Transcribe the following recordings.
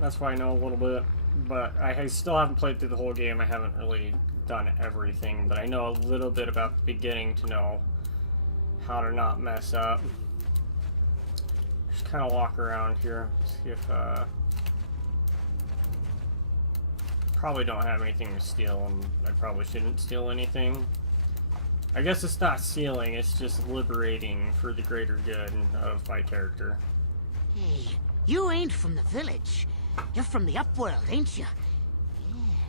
That's why I know a little bit. But I still haven't played through the whole game. I haven't really done everything. But I know a little bit about the beginning to know how to not mess up. Just kind of walk around here. See if... Probably don't have anything to steal, and I probably shouldn't steal anything. I guess it's not stealing, it's just liberating for the greater good of my character. Hey, you ain't from the village. You're from the upworld, ain't you?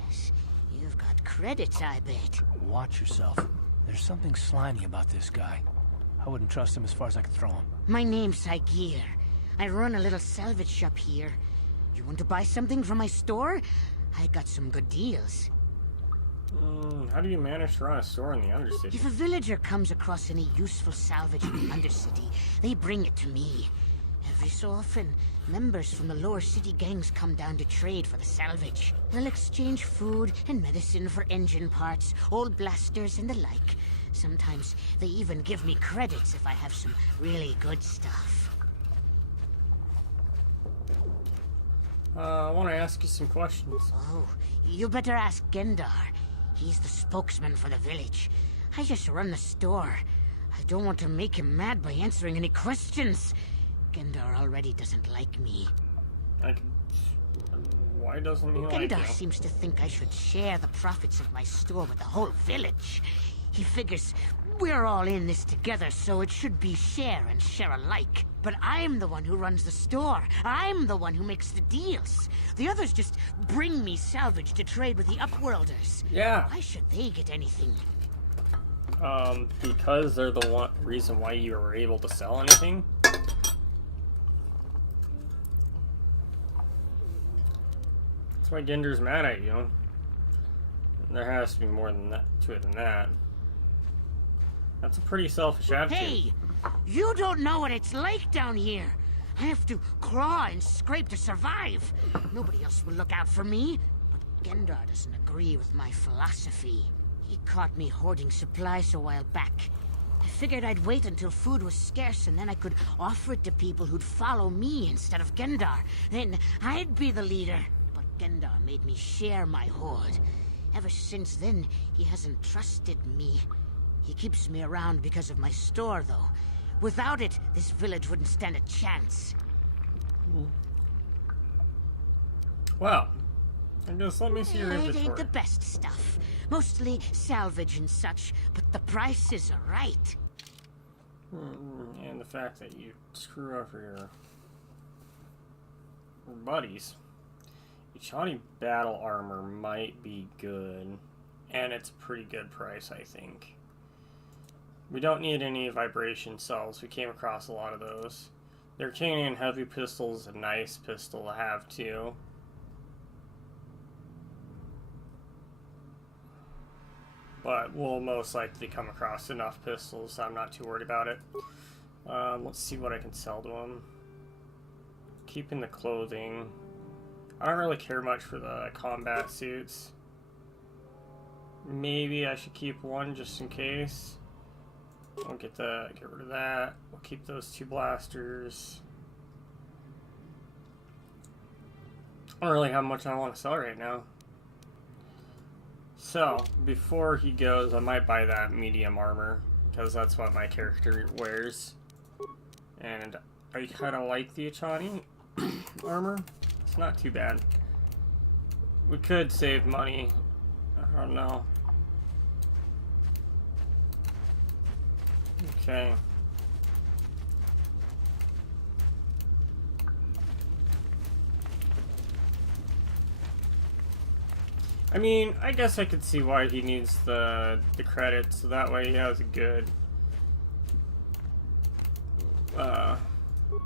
Yes, you've got credits, I bet. Watch yourself. There's something slimy about this guy. I wouldn't trust him as far as I could throw him. My name's Saigir. I run a little salvage shop here. You want to buy something from my store? I got some good deals. How do you manage to run a store in the Undercity? If a villager comes across any useful salvage in the Undercity, they bring it to me. Every so often, members from the lower city gangs come down to trade for the salvage. They'll exchange food and medicine for engine parts, old blasters, and the like. Sometimes they even give me credits if I have some really good stuff. I want to ask you some questions. Oh, you better ask Gendar. He's the spokesman for the village. I just run the store. I don't want to make him mad by answering any questions. Gendar already doesn't like me. Why doesn't he like you? Gendar seems to think I should share the profits of my store with the whole village. He figures we're all in this together, so it should be share and share alike. But I'm the one who runs the store. I'm the one who makes the deals. The others just bring me salvage to trade with the Upworlders. Yeah. Why should they get anything? Because they're the reason why you were able to sell anything. That's why Gender's mad at you. There has to be more than that to it than that. That's a pretty selfish attitude. Hey! You don't know what it's like down here. I have to claw and scrape to survive. Nobody else will look out for me. But Gendar doesn't agree with my philosophy. He caught me hoarding supplies a while back. I figured I'd wait until food was scarce and then I could offer it to people who'd follow me instead of Gendar. Then I'd be the leader. But Gendar made me share my hoard. Ever since then, he hasn't trusted me. He keeps me around because of my store, though. Without it, this village wouldn't stand a chance. Well, I guess let me see your It ain't inventory. the best stuff. Mostly salvage and such, but the prices are right. And the fact that you screw over your buddies. Ichani battle armor might be good. And it's a pretty good price, I think. We don't need any vibration cells. We came across a lot of those. The Arcanian heavy pistol is a nice pistol to have too. But we'll most likely come across enough pistols, so I'm not too worried about it. Let's see what I can sell to him. Keeping the clothing. I don't really care much for the combat suits. Maybe I should keep one just in case. We'll get rid of that. We'll keep those two blasters. I don't really have much I want to sell right now. So, before he goes, I might buy that medium armor, because that's what my character wears. And I kind of like the Ichani armor. It's not too bad. We could save money. I don't know. Okay. I mean, I guess I could see why he needs the credit, so that way he has a good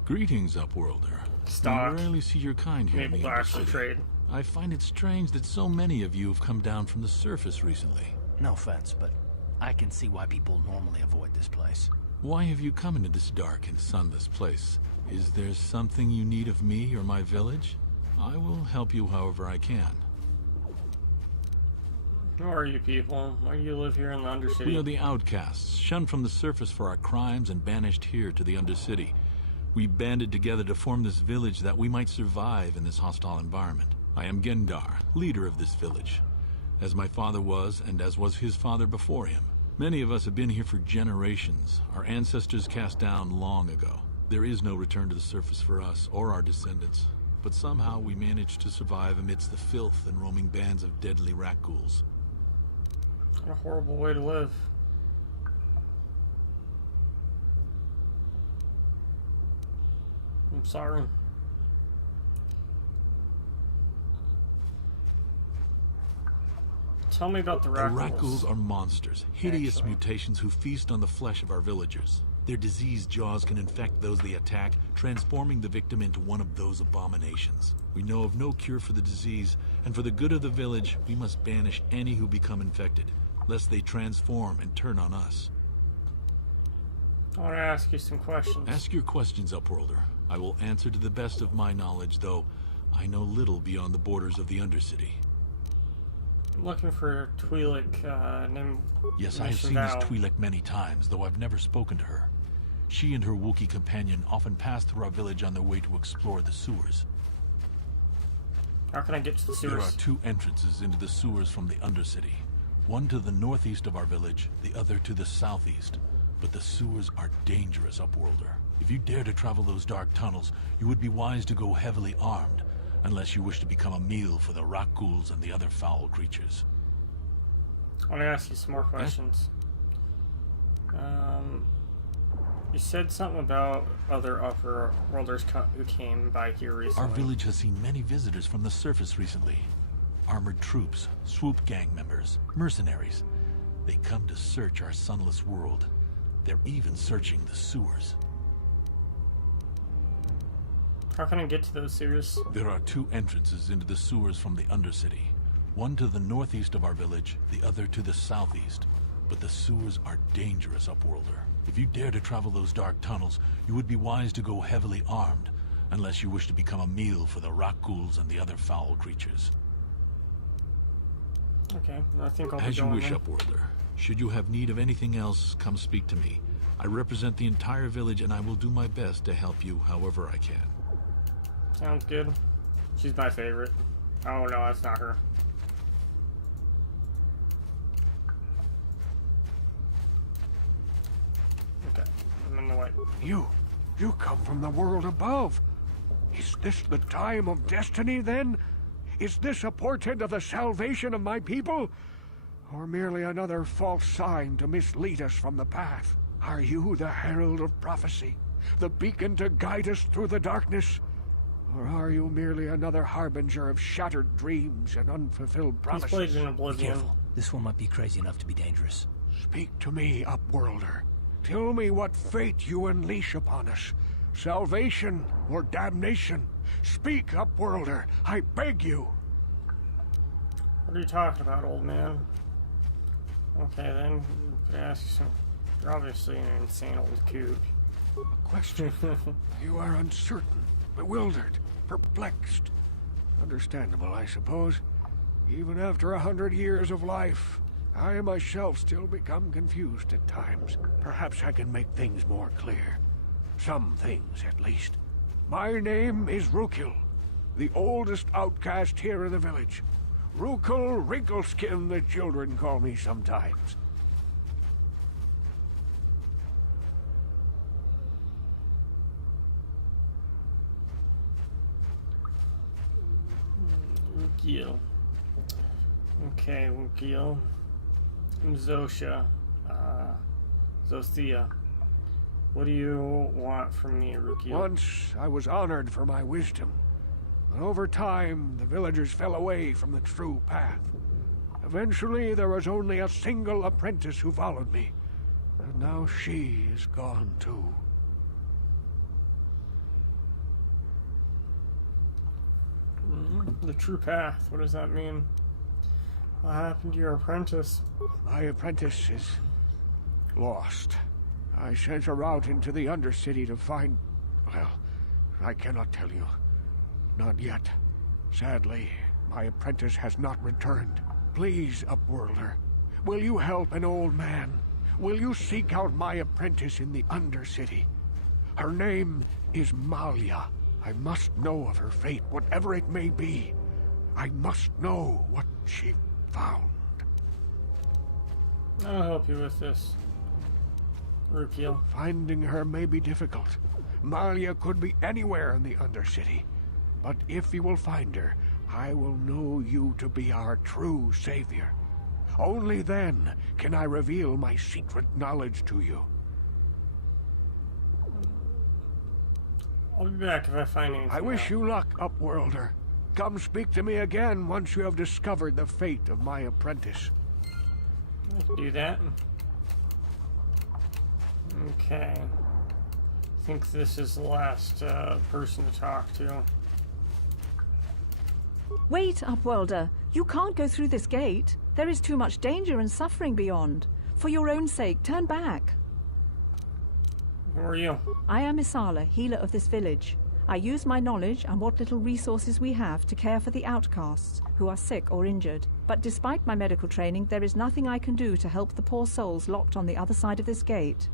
Greetings, Upworlder. stock. I rarely see your kind here in Able the to actually Undercity. trade. I find it strange that so many of you have come down from the surface recently. No offense, but I can see why people normally avoid this place. Why have you come into this dark and sunless place? Is there something you need of me or my village? I will help you however I can. Who are you people? Why do you live here in the Undercity? We are the outcasts, shunned from the surface for our crimes and banished here to the Undercity. We banded together to form this village that we might survive in this hostile environment. I am Gendar, leader of this village, as my father was and as was his father before him. Many of us have been here for generations, our ancestors cast down long ago. There is no return to the surface for us or our descendants, but somehow we managed to survive amidst the filth and roaming bands of deadly rat ghouls. What a horrible way to live. I'm sorry. Tell me about the rat ghouls. The rat ghouls are monsters, hideous mutations who feast on the flesh of our villagers. Their diseased jaws can infect those they attack, transforming the victim into one of those abominations. We know of no cure for the disease, and for the good of the village, we must banish any who become infected, lest they transform and turn on us. I want to ask you some questions. Ask your questions, Upworlder. I will answer to the best of my knowledge, though I know little beyond the borders of the Undercity. I'm looking for Twi'lek, named... Yes, I have seen this Twi'lek many times, though I've never spoken to her. She and her Wookiee companion often pass through our village on their way to explore the sewers. How can I get to the sewers? There are two entrances into the sewers from the Undercity. One to the northeast of our village, the other to the southeast. But the sewers are dangerous, Upworlder. If you dare to travel those dark tunnels, you would be wise to go heavily armed, unless you wish to become a meal for the rat ghouls and the other foul creatures. I want to ask you some more questions. You said something about other Upworlders who came by here recently. Our village has seen many visitors from the surface recently. Armored troops, swoop gang members, mercenaries. They come to search our sunless world. They're even searching the sewers. How can I get to those sewers? There are two entrances into the sewers from the Undercity. One to the northeast of our village, the other to the southeast. But the sewers are dangerous, Upworlder. If you dare to travel those dark tunnels, you would be wise to go heavily armed, unless you wish to become a meal for the rat ghouls and the other foul creatures. Okay, I think I'll be As you going wish, then. Upworlder. Should you have need of anything else, come speak to me. I represent the entire village, and I will do my best to help you however I can. Sounds good. She's my favorite. Oh no, that's not her. Okay, I'm in the way. You come from the world above. Is this the time of destiny, then? Is this a portent of the salvation of my people? Or merely another false sign to mislead us from the path? Are you the herald of prophecy? The beacon to guide us through the darkness? Or are you merely another harbinger of shattered dreams and unfulfilled He's promises? played in Be Oblivion. careful. This one might be crazy enough to be dangerous. Speak to me, Upworlder. Tell me what fate you unleash upon us. Salvation or damnation? Speak, Upworlder. I beg you. What are you talking about, old man? Okay, then. Could I ask you some... You're obviously an insane old coot. A question. You are uncertain, bewildered, perplexed. Understandable, I suppose. Even after 100 years of life, I myself still become confused at times. Perhaps I can make things more clear. Some things, at least. My name is Rukil, the oldest outcast here in the village. Rukil Wrinkleskin, the children call me sometimes. Wukil. Okay, Wukil. Zosha. Zothia. What do you want from me, Rukil? Once I was honored for my wisdom, but over time the villagers fell away from the true path. Eventually there was only a single apprentice who followed me, and now she is gone too. The true path. What does that mean? What happened to your apprentice? My apprentice is lost. I sent her out into the Undercity to find... Well, I cannot tell you. Not yet. Sadly, my apprentice has not returned. Please, Upworlder, will you help an old man? Will you seek out my apprentice in the Undercity? Her name is Malia. I must know of her fate, whatever it may be. I must know what she found. I'll help you with this. Rukil. Finding her may be difficult. Malia could be anywhere in the Undercity. But if you will find her, I will know you to be our true savior. Only then can I reveal my secret knowledge to you. I'll be back if I find anything. I wish you luck, Upworlder. Come speak to me again once you have discovered the fate of my apprentice. I can do that. Okay. I think this is the last person to talk to. Wait, Upworlder. You can't go through this gate. There is too much danger and suffering beyond. For your own sake, turn back. Who are you? I am Isala, healer of this village. I use my knowledge and what little resources we have to care for the outcasts who are sick or injured. But despite my medical training, there is nothing I can do to help the poor souls locked on the other side of this gate.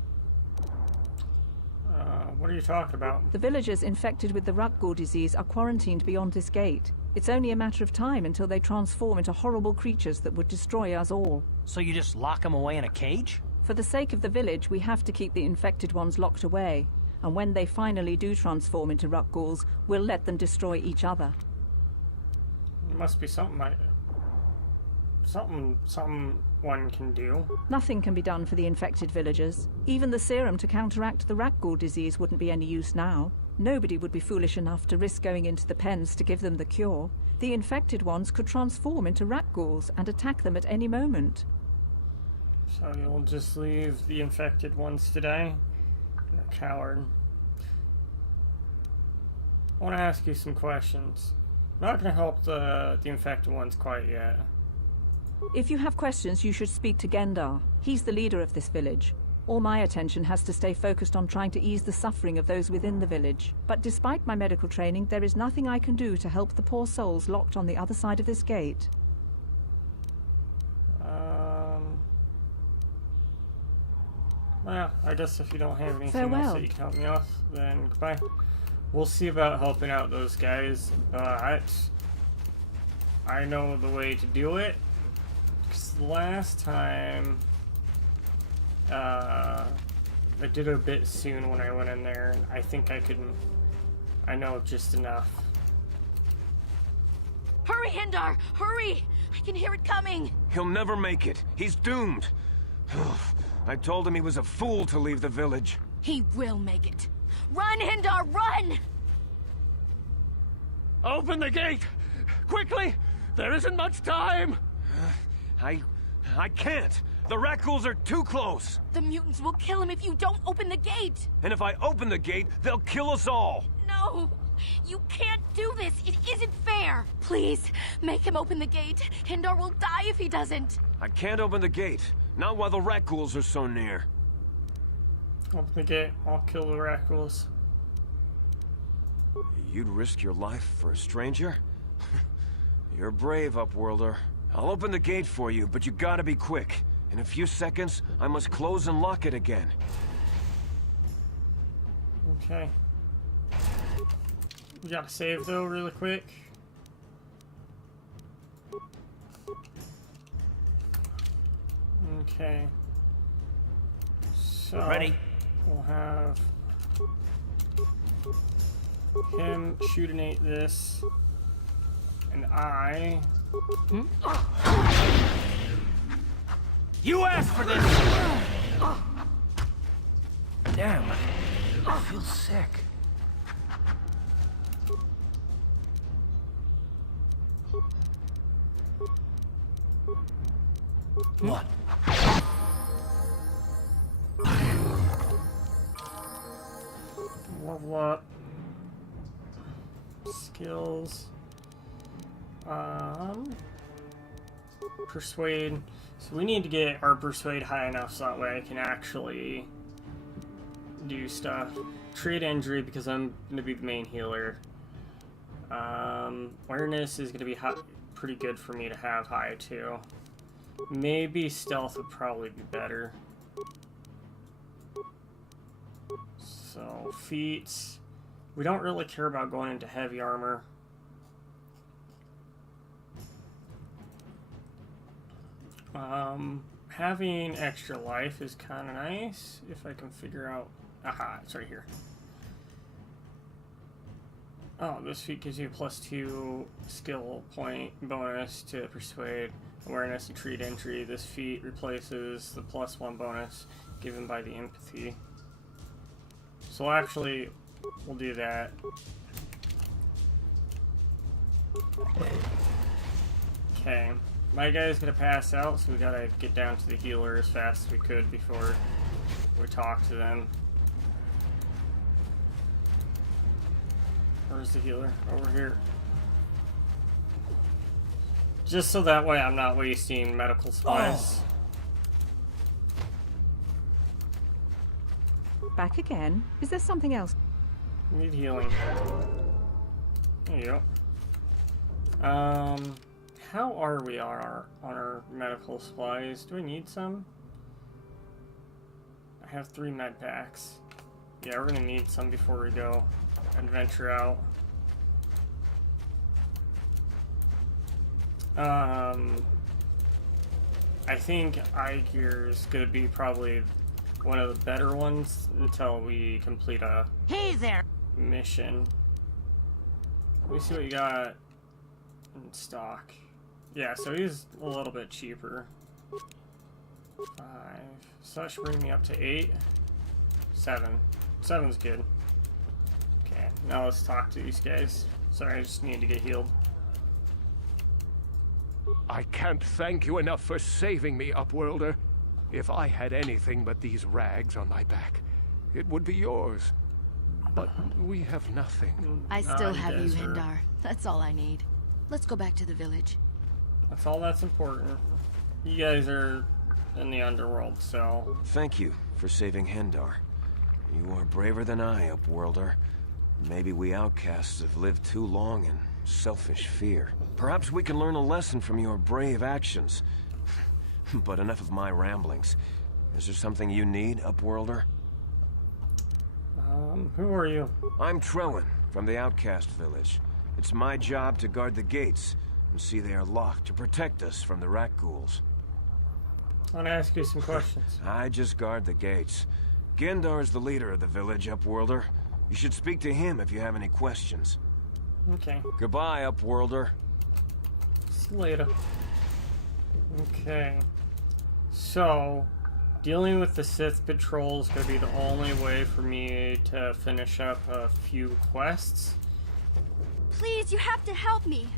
What are you talking about? The villagers infected with the Rukgul disease are quarantined beyond this gate. It's only a matter of time until they transform into horrible creatures that would destroy us all. So you just lock them away in a cage? For the sake of the village, we have to keep the infected ones locked away. And when they finally do transform into Rukguls, we'll let them destroy each other. There must be something someone can do. Nothing can be done for the infected villagers. Even the serum to counteract the Rukgul disease wouldn't be any use now. Nobody would be foolish enough to risk going into the pens to give them the cure. The infected ones could transform into Rukguls and attack them at any moment. So you'll just leave the infected ones today? You're a coward. I want to ask you some questions. I'm not going to help the infected ones quite yet. If you have questions, you should speak to Gendar. He's the leader of this village. All my attention has to stay focused on trying to ease the suffering of those within the village. But despite my medical training, there is nothing I can do to help the poor souls locked on the other side of this gate. Well, I guess if you don't have anything Farewell. else that you can help me off, then goodbye. We'll see about helping out those guys, but I know the way to do it. Because last time, I did it a bit soon when I went in there, and I think I know just enough. Hurry, Hindar! Hurry! I can hear it coming! He'll never make it. He's doomed. I told him he was a fool to leave the village. He will make it. Run, Hindar, run! Open the gate! Quickly! There isn't much time! I can't. The Rukguls are too close. The mutants will kill him if you don't open the gate! And if I open the gate, they'll kill us all. No! You can't do this! It isn't fair! Please, make him open the gate. Hindar will die if he doesn't. I can't open the gate. Not while the Rukguls are so near. Open the gate. I'll kill the Rukguls. You'd risk your life for a stranger? You're brave, Upworlder. I'll open the gate for you, but you gotta be quick. In a few seconds, I must close and lock it again. Okay. We gotta save though, really quick. Okay. So Ready? We'll have him shootinate this, and I. You asked for this! Damn, I feel sick. What? Level up. Skills. Persuade. So we need to get our persuade high enough so that way I can actually do stuff. Treat injury because I'm going to be the main healer. Awareness is going to be pretty good for me to have high too. Maybe stealth would probably be better. So, feet. We don't really care about going into heavy armor. Having extra life is kind of nice if I can figure out. Aha, it's right here. Oh, this feat gives you a +2 skill point bonus to persuade, awareness, and treat entry. This feat replaces the +1 bonus given by the empathy. So actually, we'll do that. Okay. My guy's gonna pass out, so we gotta get down to the healer as fast as we could before we talk to them. Where's the healer? Over here. Just so that way I'm not wasting medical supplies. Back again? Is there something else? Need healing. There you go. How are we on our medical supplies? Do we need some? I have 3 med packs. Yeah, we're gonna need some before we go and venture out. I think eye gear is gonna be probably one of the better ones until we complete a Hey there! mission. Let me see what you got in stock. Yeah, so he's a little bit cheaper. 5. So that should bring me up to 8. 7. 7's good. Okay, now let's talk to these guys. Sorry, I just need to get healed. I can't thank you enough for saving me, Upworlder. If I had anything but these rags on my back, it would be yours. But we have nothing. I still you have you, guys are- Hindar. That's all I need. Let's go back to the village. That's all that's important. You guys are in the underworld, so... Thank you for saving Hindar. You are braver than I, Upworlder. Maybe we outcasts have lived too long in selfish fear. Perhaps we can learn a lesson from your brave actions. But enough of my ramblings. Is there something you need, Upworlder? Who are you? I'm Trellin, from the Outcast Village. It's my job to guard the gates and see they are locked to protect us from the rat ghouls. I want to ask you some questions. I just guard the gates. Gendar is the leader of the village, Upworlder. You should speak to him if you have any questions. Okay. Goodbye, Upworlder. See you later. Okay. So, dealing with the Sith patrol is going to be the only way for me to finish up a few quests. Please, you have to help me.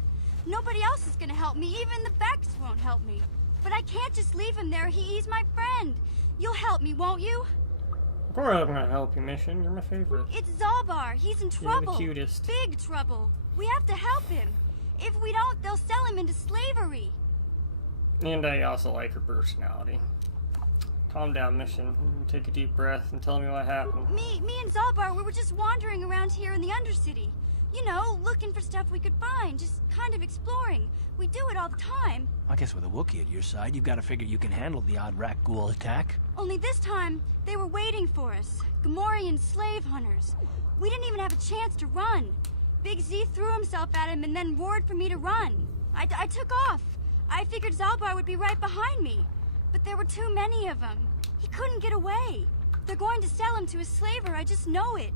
Nobody else is gonna help me. Even the Becks won't help me. But I can't just leave him there. He's my friend. You'll help me, won't you? Of course I'm going to help you, Mission. You're my favorite. It's Zalbar. He's in You're the trouble. cutest. Big trouble. We have to help him. If we don't, they'll sell him into slavery. And I also like her personality. Calm down, Mission. Take a deep breath and tell me what happened. Me and Zalbar, we were just wandering around here in the Undercity. You know, looking for stuff we could find, just kind of exploring. We do it all the time. I guess with a Wookiee at your side, you've got to figure you can handle the odd rat ghoul attack. Only this time, they were waiting for us. Gamorrean slave hunters. We didn't even have a chance to run. Big Z threw himself at him and then roared for me to run. I took off. I figured Zalbar would be right behind me. But there were too many of them. He couldn't get away. They're going to sell him to a slaver, I just know it.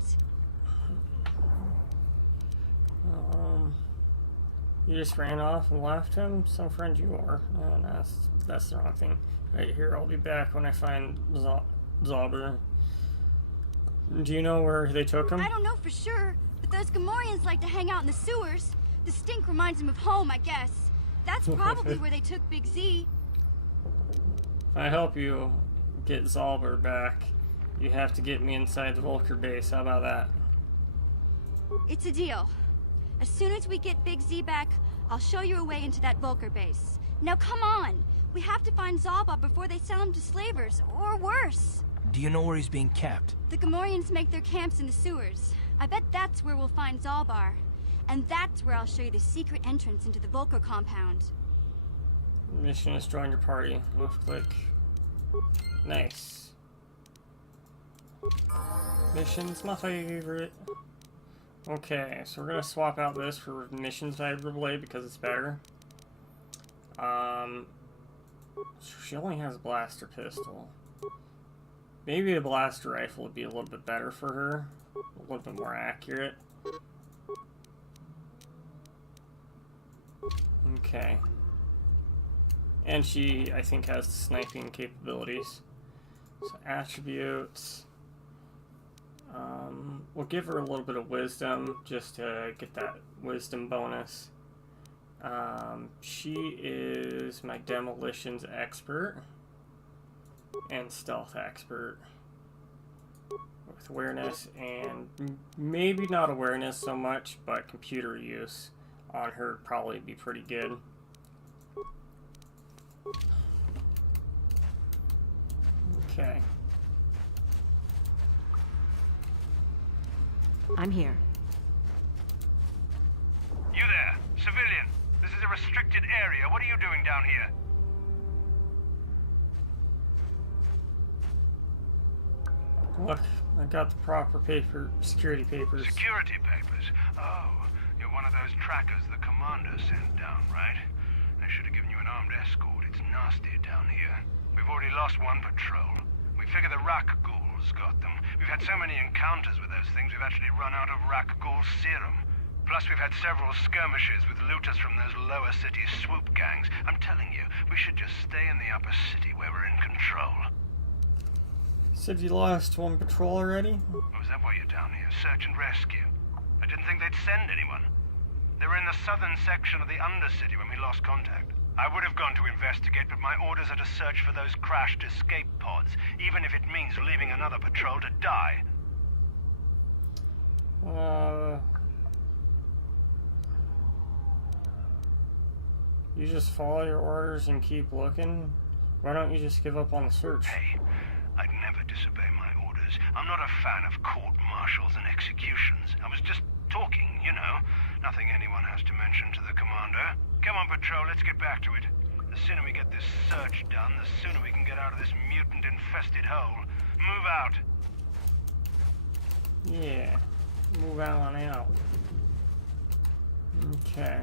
You just ran off and left him? Some friend you are. Oh, no, that's the wrong thing. Right here, I'll be back when I find Zalbar. Do you know where they took him? I don't know for sure, but those Gamorreans like to hang out in the sewers. The stink reminds them of home, I guess. That's probably where they took Big Z. If I help you get Zalbar back, you have to get me inside the Vulcan base. How about that? It's a deal. As soon as we get Big Z back, I'll show you a way into that Vulcan base. Now come on! We have to find Zalbar before they sell him to slavers, or worse. Do you know where he's being kept? The Gamorreans make their camps in the sewers. I bet that's where we'll find Zalbar. And that's where I'll show you the secret entrance into the Vulcan compound. Mission is join your party. Left click. Nice. Mission's my favorite. Okay, so we're gonna swap out this for missions vibroblade because it's better. She only has a blaster pistol. Maybe a blaster rifle would be a little bit better for her. A little bit more accurate. Okay. And she, I think, has sniping capabilities. So attributes. We'll give her a little bit of wisdom just to get that wisdom bonus. She is my demolitions expert and stealth expert with awareness and maybe not awareness so much, but computer use on her would probably be pretty good. Okay. I'm here. You there, civilian. This is a restricted area. What are you doing down here? Look, I got the proper security papers. Security papers? Oh, you're one of those trackers the commander sent down, right? They should have given you an armed escort. It's nasty down here. We've already lost one patrol. We figure the Rak ghouls got them. We've had so many encounters with those things, we've actually run out of Rak ghoul serum. Plus, we've had several skirmishes with looters from those lower city swoop gangs. I'm telling you, we should just stay in the upper city where we're in control. Said you lost one patrol already? Oh, is that why you're down here? Search and rescue? I didn't think they'd send anyone. They were in the southern section of the Undercity when we lost contact. I would have gone to investigate, but my orders are to search for those crashed escape pods, even if it means leaving another patrol to die. You just follow your orders and keep looking? Why don't you just give up on the search? Hey, I'd never disobey my orders. I'm not a fan of court-martials and executions. I was just talking, you know. Nothing anyone has to mention to the commander. Come on, Patrol, let's get back to it. The sooner we get this search done, the sooner we can get out of this mutant-infested hole. Move out. Yeah, move on out. Okay.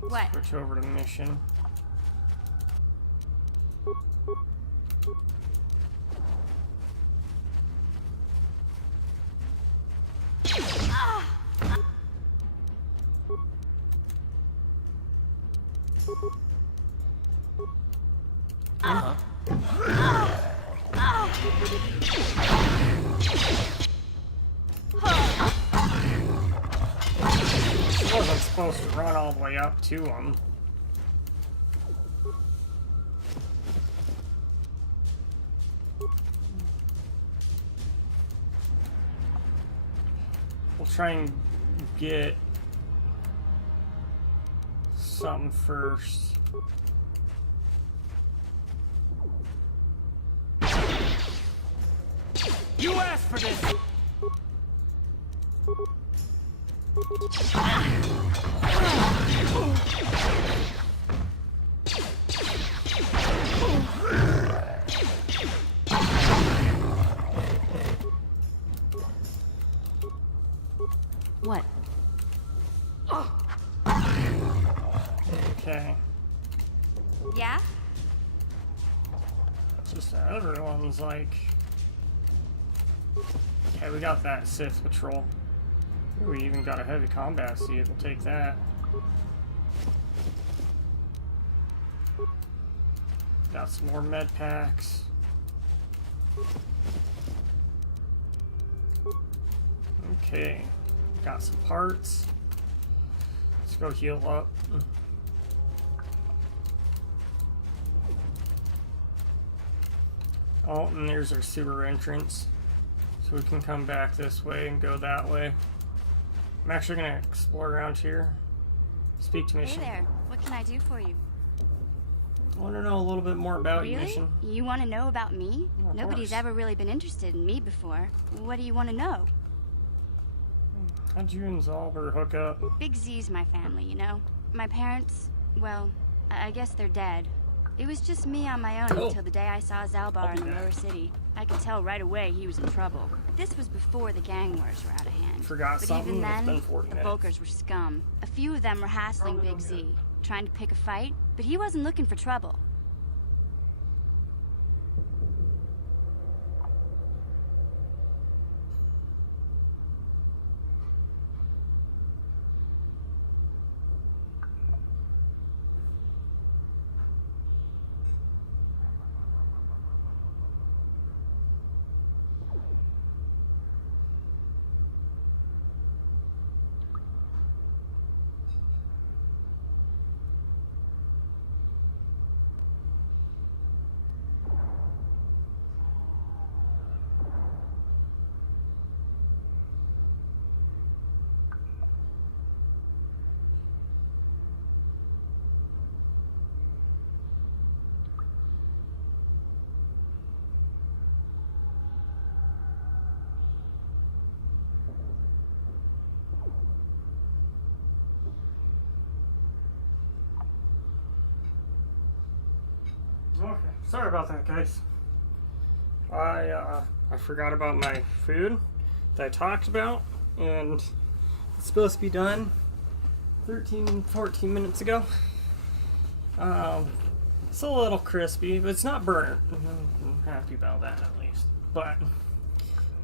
What? Switch over to mission. I wasn't supposed to run all the way up to him. We'll try and get something first. You asked for this! What? Okay. Yeah? Just everyone's like... Okay, we got that Sith patrol. Ooh, we even got a heavy combat suit. We'll take that. Got some more med packs. Okay. Got some parts. Let's go heal up. Oh, and there's our sewer entrance. So we can come back this way and go that way. I'm actually going to explore around here. Speak to Hey mission. there. What can I do for you? I want to know a little bit more about you, Really? mission. You want to know about me? Well, of Nobody's course. ever really been interested in me before. What do you want to know? How'd you and Zolber hook up? Big Z's my family, you know? My parents, well, I guess they're dead. It was just me on my own Oh. until the day I saw Zalbar in the lower city. I could tell right away he was in trouble. This was before the gang wars were out of hand. Forgot but something. even It's then, been the 40 minutes. Volkers were scum. A few of them were hassling Big Z, trying to pick a fight, but he wasn't looking for trouble. Okay, sorry about that, guys. I forgot about my food that I talked about, and it's supposed to be done 14 minutes ago. It's a little crispy, but it's not burnt. I'm happy about that at least. But I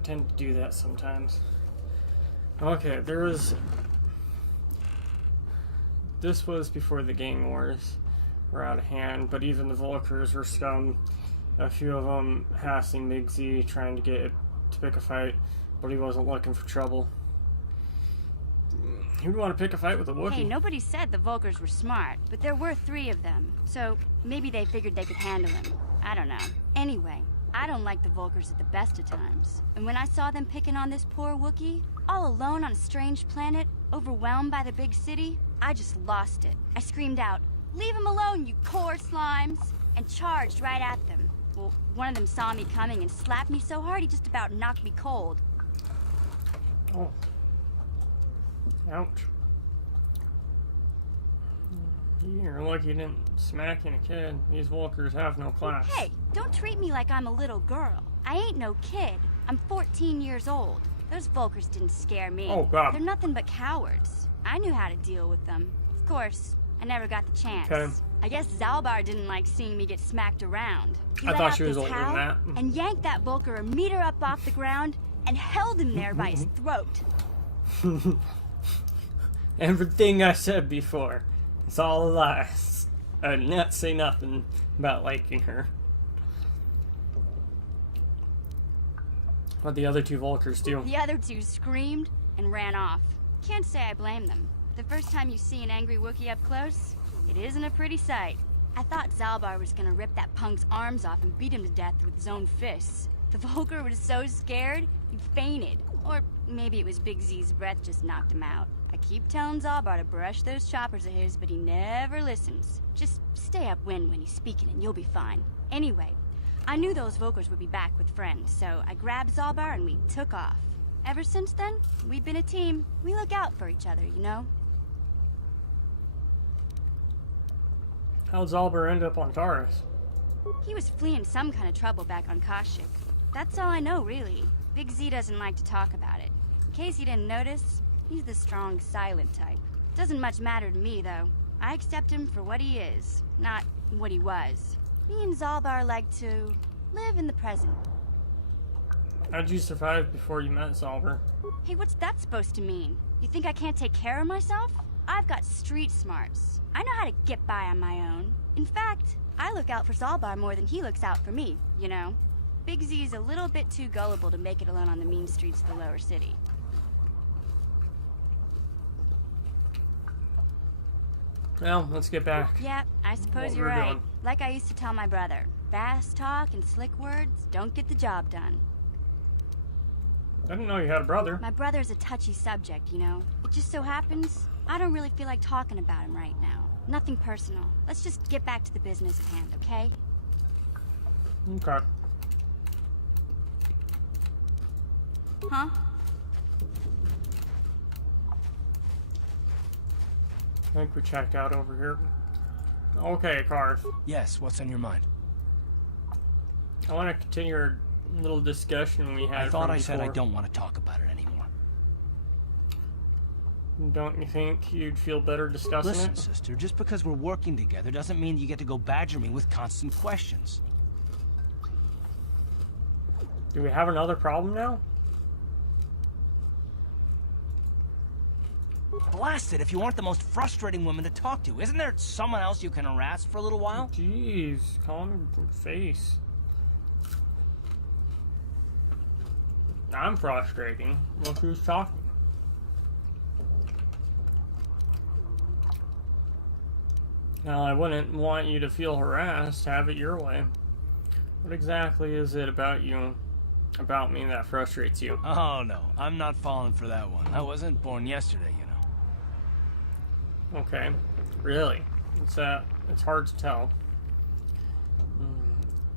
tend to do that sometimes. Okay, this was before the gang wars were out of hand, but even the Volkers were scum. A few of them hassling Big Z, trying to get it to pick a fight, but he wasn't looking for trouble. Who'd want to pick a fight with a Wookiee? Hey, nobody said the Volkers were smart, but there were 3 of them, so maybe they figured they could handle him. I don't know. Anyway, I don't like the Volkers at the best of times. And when I saw them picking on this poor Wookiee, all alone on a strange planet, overwhelmed by the big city, I just lost it. I screamed out, "Leave him alone, you core slimes!" and charged right at them. Well, one of them saw me coming and slapped me so hard he just about knocked me cold. Oh. Ouch. You're lucky you didn't smack in a kid. These Volkers have no class. Hey, don't treat me like I'm a little girl. I ain't no kid. I'm 14 years old. Those Volkers didn't scare me. Oh, God. They're nothing but cowards. I knew how to deal with them. Of course, I never got the chance. Okay. I guess Zalbar didn't like seeing me get smacked around. He I let thought out she was this older than howl that. and yanked that Volker a meter up off the ground and held him there by his throat. Everything I said before, it's all a lie. I did not say nothing about liking her. What the other 2 Volkers do? The other 2 screamed and ran off. Can't say I blame them. The first time you see an angry Wookiee up close, it isn't a pretty sight. I thought Zalbar was gonna rip that punk's arms off and beat him to death with his own fists. The Volker was so scared, he fainted. Or maybe it was Big Z's breath just knocked him out. I keep telling Zalbar to brush those choppers of his, but he never listens. Just stay upwind when he's speaking and you'll be fine. Anyway, I knew those Volkers would be back with friends, so I grabbed Zalbar and we took off. Ever since then, we've been a team. We look out for each other, you know? How'd Zalbar end up on Taris? He was fleeing some kind of trouble back on Kashyyyk. That's all I know, really. Big Z doesn't like to talk about it. In case you didn't notice, he's the strong, silent type. Doesn't much matter to me, though. I accept him for what he is, not what he was. Me and Zalbar like to live in the present. How'd you survive before you met Zalbar? Hey, what's that supposed to mean? You think I can't take care of myself? I've got street smarts. I know how to get by on my own. In fact, I look out for Zalbar more than he looks out for me, you know? Big Z's a little bit too gullible to make it alone on the mean streets of the lower city. Well, let's get back. Yeah, I suppose What you're we're right. doing. Like I used to tell my brother, fast talk and slick words don't get the job done. I didn't know you had a brother. My brother's a touchy subject, you know? It just so happens, I don't really feel like talking about him right now. Nothing personal. Let's just get back to the business at hand, okay? Okay. Huh? think we checked out over here. Okay, Karth. Yes, what's on your mind? I want to continue our little discussion we had. I thought from I said I before. don't want to talk about it anymore. Don't you think you'd feel better discussing Listen, it? sister, just because we're working together doesn't mean you get to go badger me with constant questions. Do we have another problem now? Blast it if you aren't the most frustrating woman to talk to. Isn't there someone else you can harass for a little while? Jeez, calm your face. I'm frustrating. Look who's talking. Now, I wouldn't want you to feel harassed. Have it your way. What exactly is it about you, about me, that frustrates you? Oh no, I'm not falling for that one. I wasn't born yesterday, you know. Okay, really? It's hard to tell.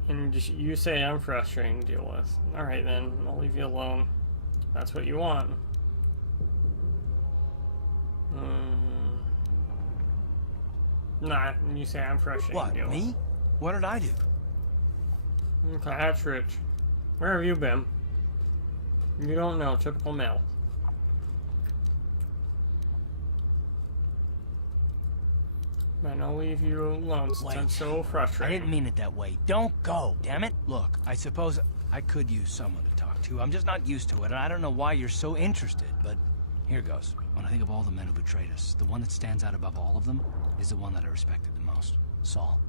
And you say I'm frustrating to deal with. Alright then, I'll leave you alone. That's what you want. Nah, you say I'm frustrating What, to deal me? What did I do? with. Okay, that's rich. Where have you been? You don't know, typical male. Man, I'll leave you alone since I'm so I frustrated. didn't mean it that way. Don't go, damn it. Look, I suppose I could use someone to talk to. I'm just not used to it, and I don't know why you're so interested, but here goes. When I think of all the men who betrayed us, the one that stands out above all of them is the one that I respected the most. Saul.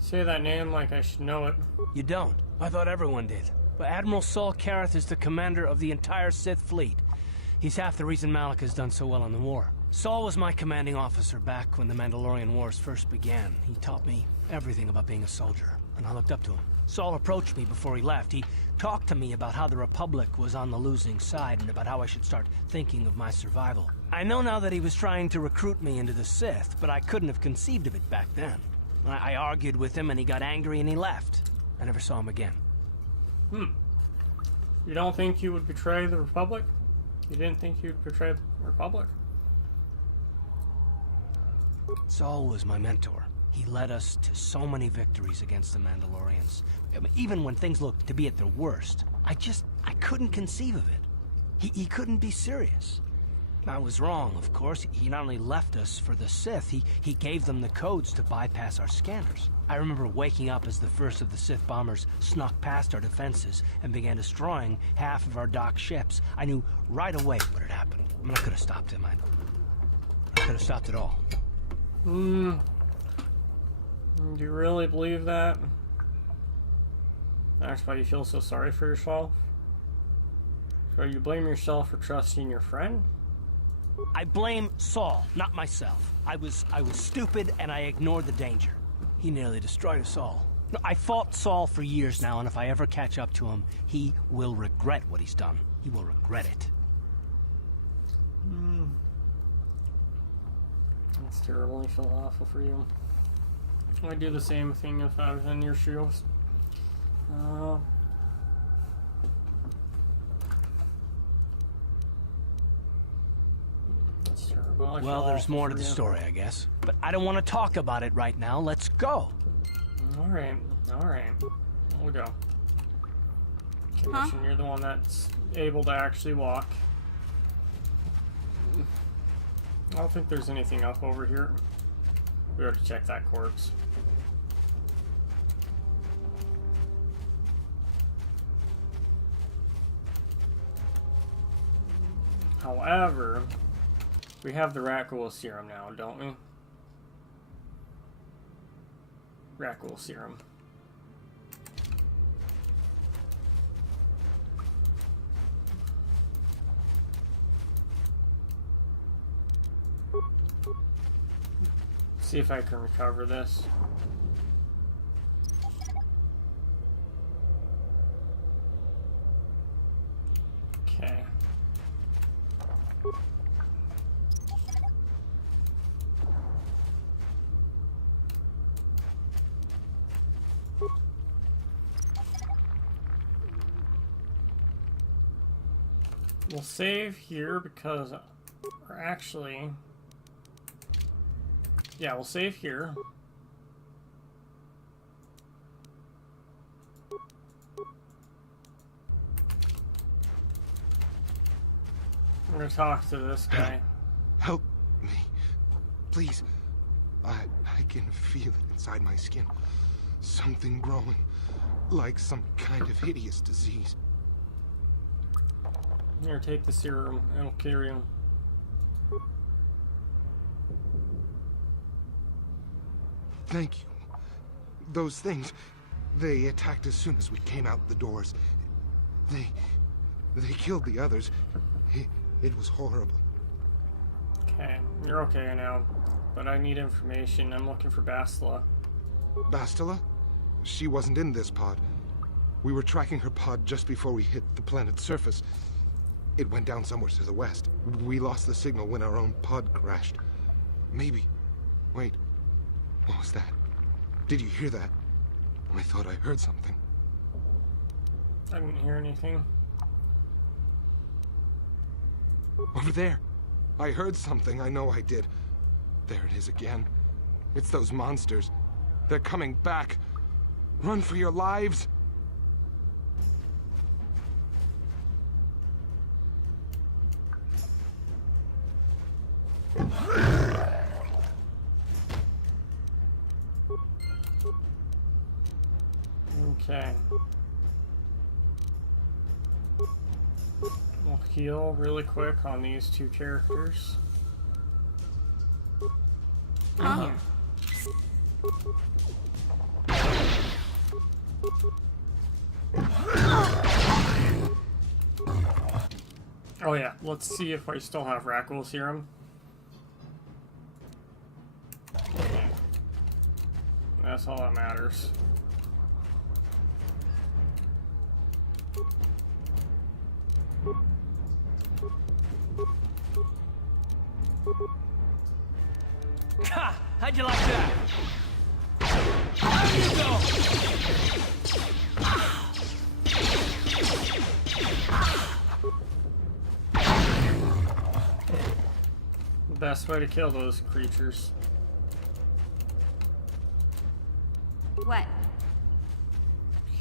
Say that name like I should know it. You don't? I thought everyone did. But Admiral Saul Karath is the commander of the entire Sith fleet. He's half the reason Malak has done so well in the war. Saul was my commanding officer back when the Mandalorian Wars first began. He taught me everything about being a soldier, and I looked up to him. Saul approached me before he left. He talked to me about how the Republic was on the losing side and about how I should start thinking of my survival. I know now that he was trying to recruit me into the Sith, but I couldn't have conceived of it back then. I argued with him and he got angry and he left. I never saw him again. You don't think you would betray the Republic? You didn't think you'd betray the Republic? Saul was my mentor. He led us to so many victories against the Mandalorians. I mean, even when things looked to be at their worst, I couldn't conceive of it. He couldn't be serious. I was wrong, of course. He not only left us for the Sith, he gave them the codes to bypass our scanners. I remember waking up as the first of the Sith bombers snuck past our defenses and began destroying half of our docked ships. I knew right away what had happened. I mean, I could have stopped him. I could have stopped it all. Do you really believe that? That's why you feel so sorry for yourself? So you blame yourself for trusting your friend? I blame Saul, not myself. I was stupid and I ignored the danger. He nearly destroyed us all. No, I fought Saul for years now, and if I ever catch up to him, he will regret what he's done. He will regret it. That's terrible. I feel awful for you. I'd do the same thing if I was in your shoes. That's terrible. I feel Well, there's awful more to for the you. story, I guess. But I don't want to talk about it right now. Let's go. Alright. We'll go. Okay, Huh? listen, you're the one that's able to actually walk. I don't think there's anything up over here. We have to check that corpse. However, we have the Rakul serum now, don't we? Rakul serum. See if I can recover this. Okay. We'll save here because we're actually Yeah, we'll save here. I'm gonna talk to this guy. Help me. Please. I can feel it inside my skin. Something growing. Like some kind of hideous disease. Here, take the serum. It'll cure you. Thank you. Those things, they attacked as soon as we came out the doors. They killed the others. It was horrible. Okay, you're okay now. But I need information. I'm looking for Bastila. Bastila? She wasn't in this pod. We were tracking her pod just before we hit the planet's surface. It went down somewhere to the west. We lost the signal when our own pod crashed. Maybe. Wait. What was that? Did you hear that? I thought I heard something. I didn't hear anything. Over there. I heard something. I know I did. There it is again. It's those monsters. They're coming back. Run for your lives. Okay. We'll heal really quick on these two characters. I'm here. Oh yeah, let's see if I still have Rakul serum. Okay. That's all that matters. Ha! How'd you like that? How you The best way to kill those creatures. What?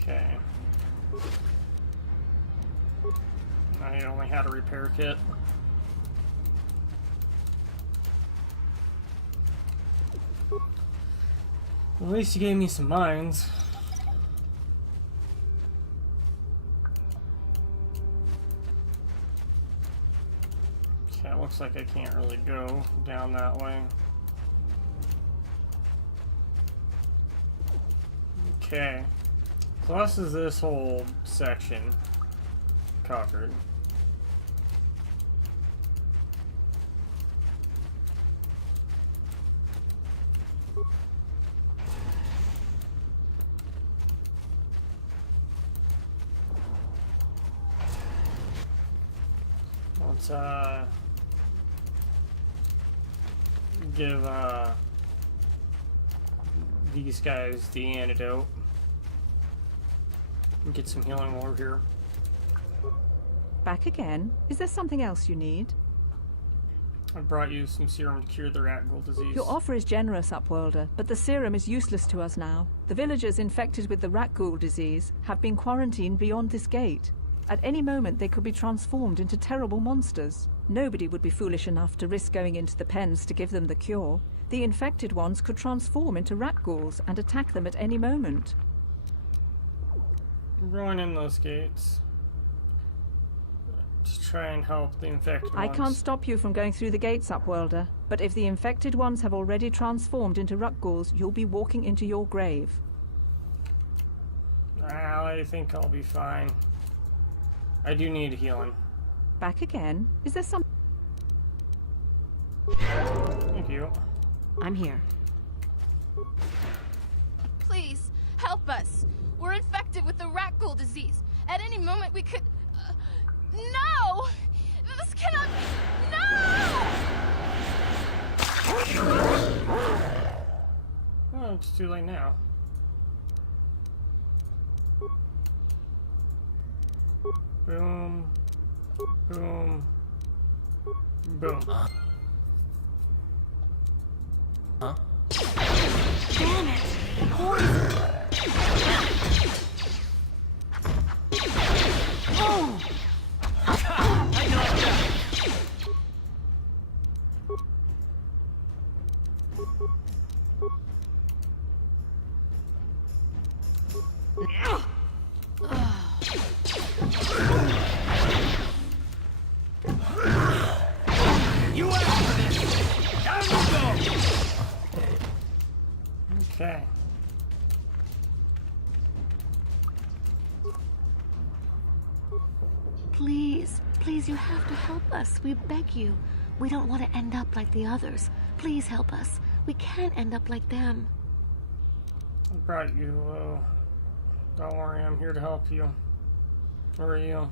Okay. I only had a repair kit. At least you gave me some mines. Okay, it looks like I can't really go down that way. Okay. Plus is this whole section covered. Let's give these guys the antidote and get some healing over here. Back again? Is there something else you need? I brought you some serum to cure the rat ghoul disease. Your offer is generous, Upworlder, but the serum is useless to us now. The villagers infected with the rat ghoul disease have been quarantined beyond this gate. At any moment, they could be transformed into terrible monsters. Nobody would be foolish enough to risk going into the pens to give them the cure. The infected ones could transform into rat ghouls and attack them at any moment. I'm going in those gates. Just try and help the infected I ones. can't stop you from going through the gates, Upworlder, but if the infected ones have already transformed into rat ghouls, you'll be walking into your grave. I think I'll be fine. I do need healing. Back again? Is there some... Thank you. I'm here. Please, help us. We're infected with the rat ghoul disease. At any moment we could... No! This cannot... No! Oh, it's too late now. Boom. Boom. Boom. Huh? poison. Oh! You asked for this! Down you go! Okay. Please, please, you have to help us. We beg you. We don't want to end up like the others. Please help us. We can't end up like them. I brought you, don't worry, I'm here to help you. Where are you?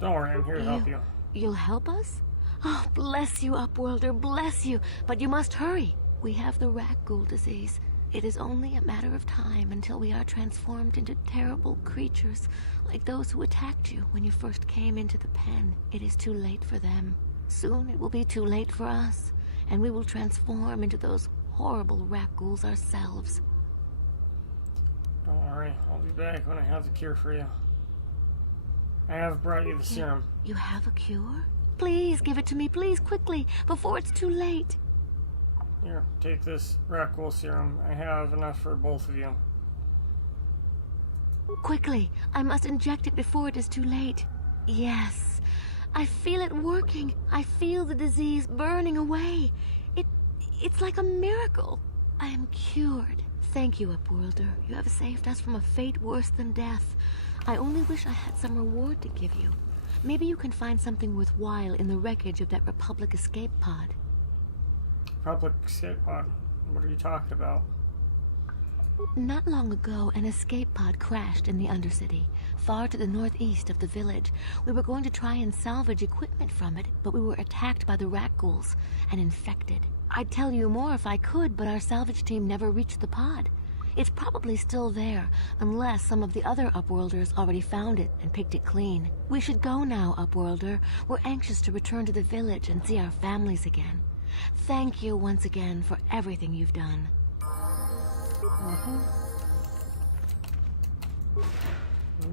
Don't worry, I'm here to help you. You'll help us? Oh, bless you, Upworlder, bless you. But you must hurry. We have the rat ghoul disease. It is only a matter of time until we are transformed into terrible creatures, like those who attacked you when you first came into the pen. It is too late for them. Soon it will be too late for us, and we will transform into those horrible rat ghouls ourselves. Don't worry, I'll be back when I have the cure for you. I have brought you the serum. You have a cure? Please give it to me, please, quickly, before it's too late. Here, take this rat ghoul serum. I have enough for both of you. Quickly, I must inject it before it is too late. Yes, I feel it working. I feel the disease burning away. It's like a miracle. I am cured. Thank you, Upworlder. You have saved us from a fate worse than death. I only wish I had some reward to give you. Maybe you can find something worthwhile in the wreckage of that Republic escape pod. Republic escape pod? What are you talking about? Not long ago, an escape pod crashed in the Undercity, far to the northeast of the village. We were going to try and salvage equipment from it, but we were attacked by the rat ghouls and infected. I'd tell you more if I could, but our salvage team never reached the pod. It's probably still there, unless some of the other Upworlders already found it and picked it clean. We should go now, Upworlder. We're anxious to return to the village and see our families again. Thank you once again for everything you've done.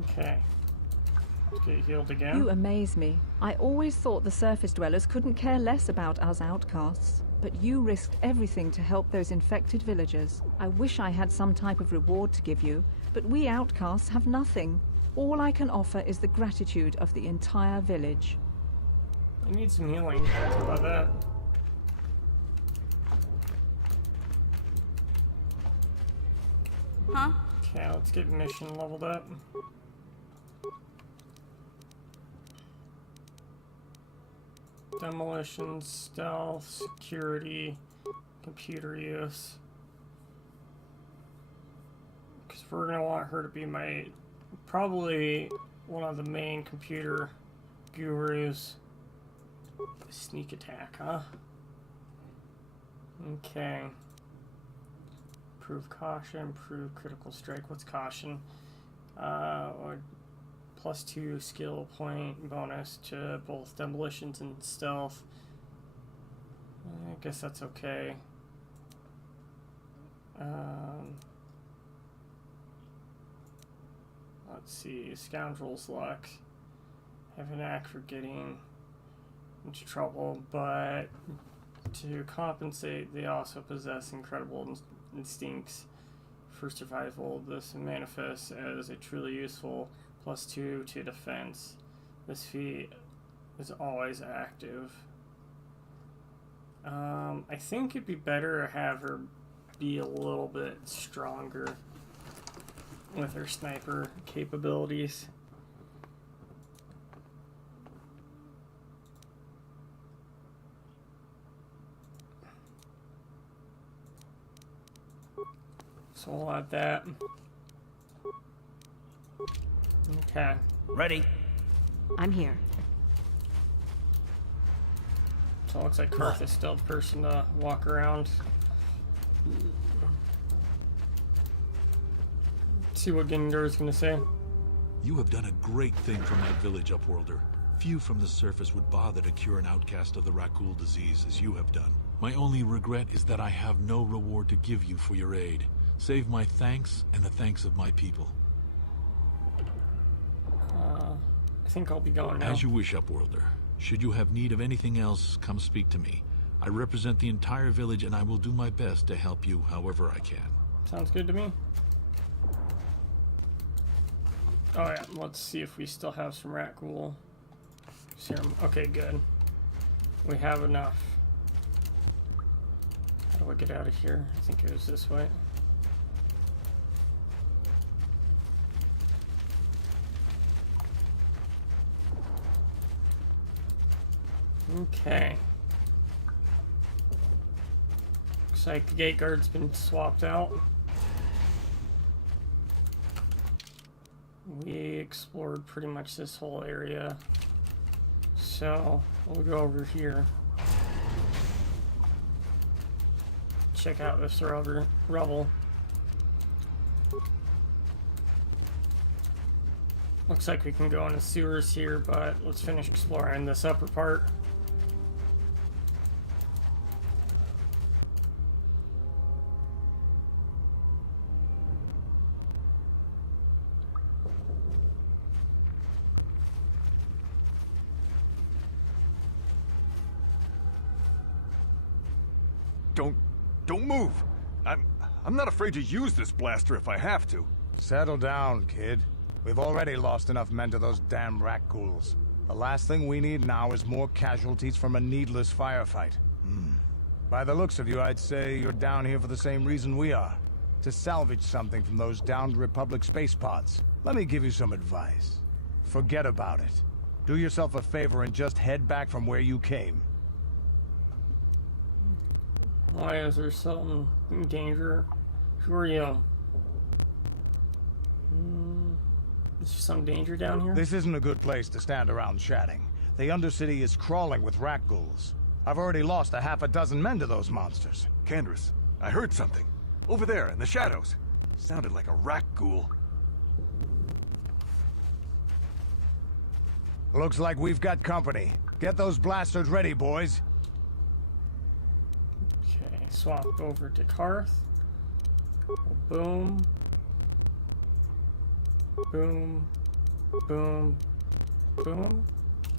Okay. Let's get healed again. You amaze me. I always thought the surface dwellers couldn't care less about us outcasts. But you risked everything to help those infected villagers. I wish I had some type of reward to give you, but we outcasts have nothing. All I can offer is the gratitude of the entire village. I need some healing. How about that? Huh? Okay, let's get mission leveled up. Demolition, stealth, security, computer use. Because we're going to want her to be probably one of the main computer gurus. Sneak attack, huh? Okay. Improve caution, improve critical strike. What's caution? Or +2 skill point bonus to both demolitions and stealth. I guess that's okay. Let's see. Scoundrel's luck. Have a knack for getting into trouble, but to compensate, they also possess incredible instincts for survival. This manifests as a truly useful +2 to defense. This feat is always active. I think it'd be better to have her be a little bit stronger with her sniper capabilities. So we'll add that. Okay. Ready? I'm here. So it looks like Karth is still the person to walk around. See what Gendar is going to say. You have done a great thing for my village, Upworlder. Few from the surface would bother to cure an outcast of the Rakul disease as you have done. My only regret is that I have no reward to give you for your aid. Save my thanks and the thanks of my people. I think I'll be going now. As you wish, Upworlder. Should you have need of anything else, come speak to me. I represent the entire village and I will do my best to help you however I can. Sounds good to me. Oh yeah, let's see if we still have some rat ghoul serum. Okay, good. We have enough. How do I get out of here? I think it was this way. Okay. Looks like the gate guard's been swapped out. We explored pretty much this whole area. So, we'll go over here. Check out this rubble. Looks like we can go in the sewers here, but let's finish exploring this upper part. Don't move. I'm not afraid to use this blaster if I have to. Settle down, kid. We've already lost enough men to those damn rat ghouls. The last thing we need now is more casualties from a needless firefight. By the looks of you, I'd say you're down here for the same reason we are. To salvage something from those downed Republic space pods. Let me give you some advice. Forget about it. Do yourself a favor and just head back from where you came. Why is there something in danger? Who are you? Is there some danger down here? This isn't a good place to stand around chatting. The Undercity is crawling with rat ghouls. I've already lost a half a dozen men to those monsters. Candace, I heard something. Over there, in the shadows. Sounded like a rat ghoul. Looks like we've got company. Get those blasters ready, boys. Okay, swap over to Karth. Boom. Boom. Boom. Boom.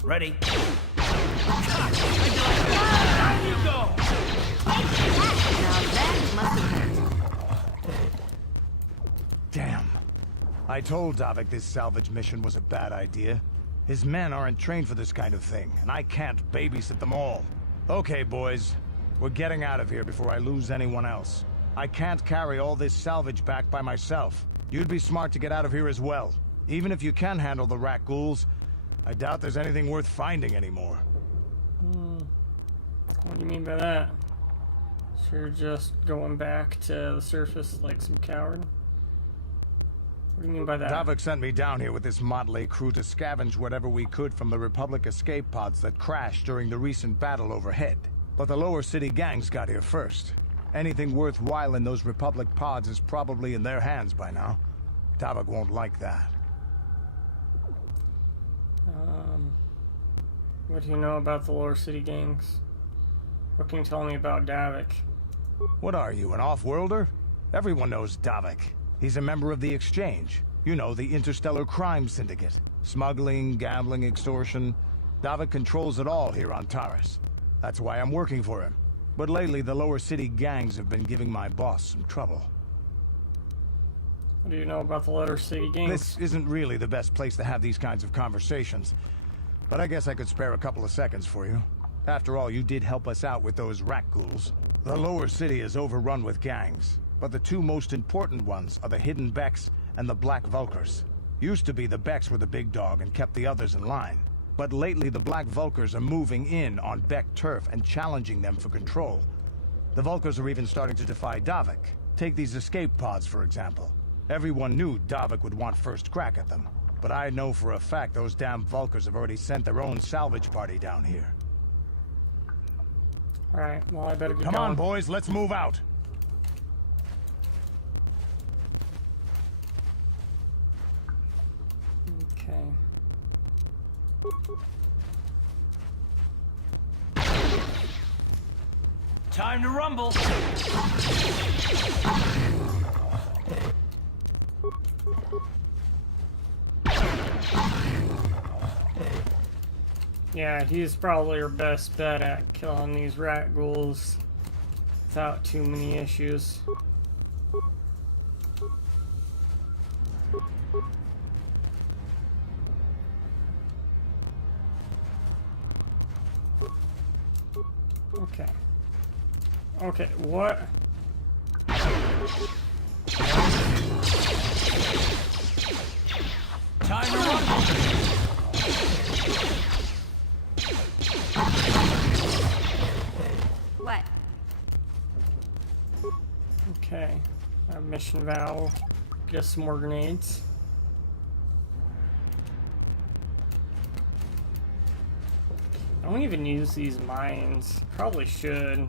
Ready. Damn. I told Davik this salvage mission was a bad idea. His men aren't trained for this kind of thing, and I can't babysit them all. Okay, boys. We're getting out of here before I lose anyone else. I can't carry all this salvage back by myself. You'd be smart to get out of here as well. Even if you can handle the rat ghouls, I doubt there's anything worth finding anymore. What do you mean by that? So you're just going back to the surface like some coward? What do you mean by that? Davik sent me down here with this motley crew to scavenge whatever we could from the Republic escape pods that crashed during the recent battle overhead. But the lower city gangs got here first. Anything worthwhile in those Republic pods is probably in their hands by now. Davik won't like that. What do you know about the lower city gangs? What can you tell me about Davik? What are you, an off-worlder? Everyone knows Davik. He's a member of the Exchange. You know, the interstellar crime syndicate. Smuggling, gambling, extortion. Davik controls it all here on Taris. That's why I'm working for him. But lately, the lower city gangs have been giving my boss some trouble. What do you know about the lower city gangs? This isn't really the best place to have these kinds of conversations. But I guess I could spare a couple of seconds for you. After all, you did help us out with those rat ghouls. The lower city is overrun with gangs. But the two most important ones are the Hidden Becks and the Black Vulkars. Used to be the Becks were the big dog and kept the others in line. But lately the Black Vulkars are moving in on Beck turf and challenging them for control. The Vulkars are even starting to defy Davik. Take these escape pods, for example. Everyone knew Davik would want first crack at them. But I know for a fact those damn Vulkars have already sent their own salvage party down here. Alright, well I better get Come going. on, boys, let's move out. Okay. Time to rumble. Yeah, he's probably our best bet at killing these rat ghouls without too many issues. Okay. Okay, what? Time to rumble. What? Okay. Mission valve. Get us some more grenades. I don't even use these mines. Probably should.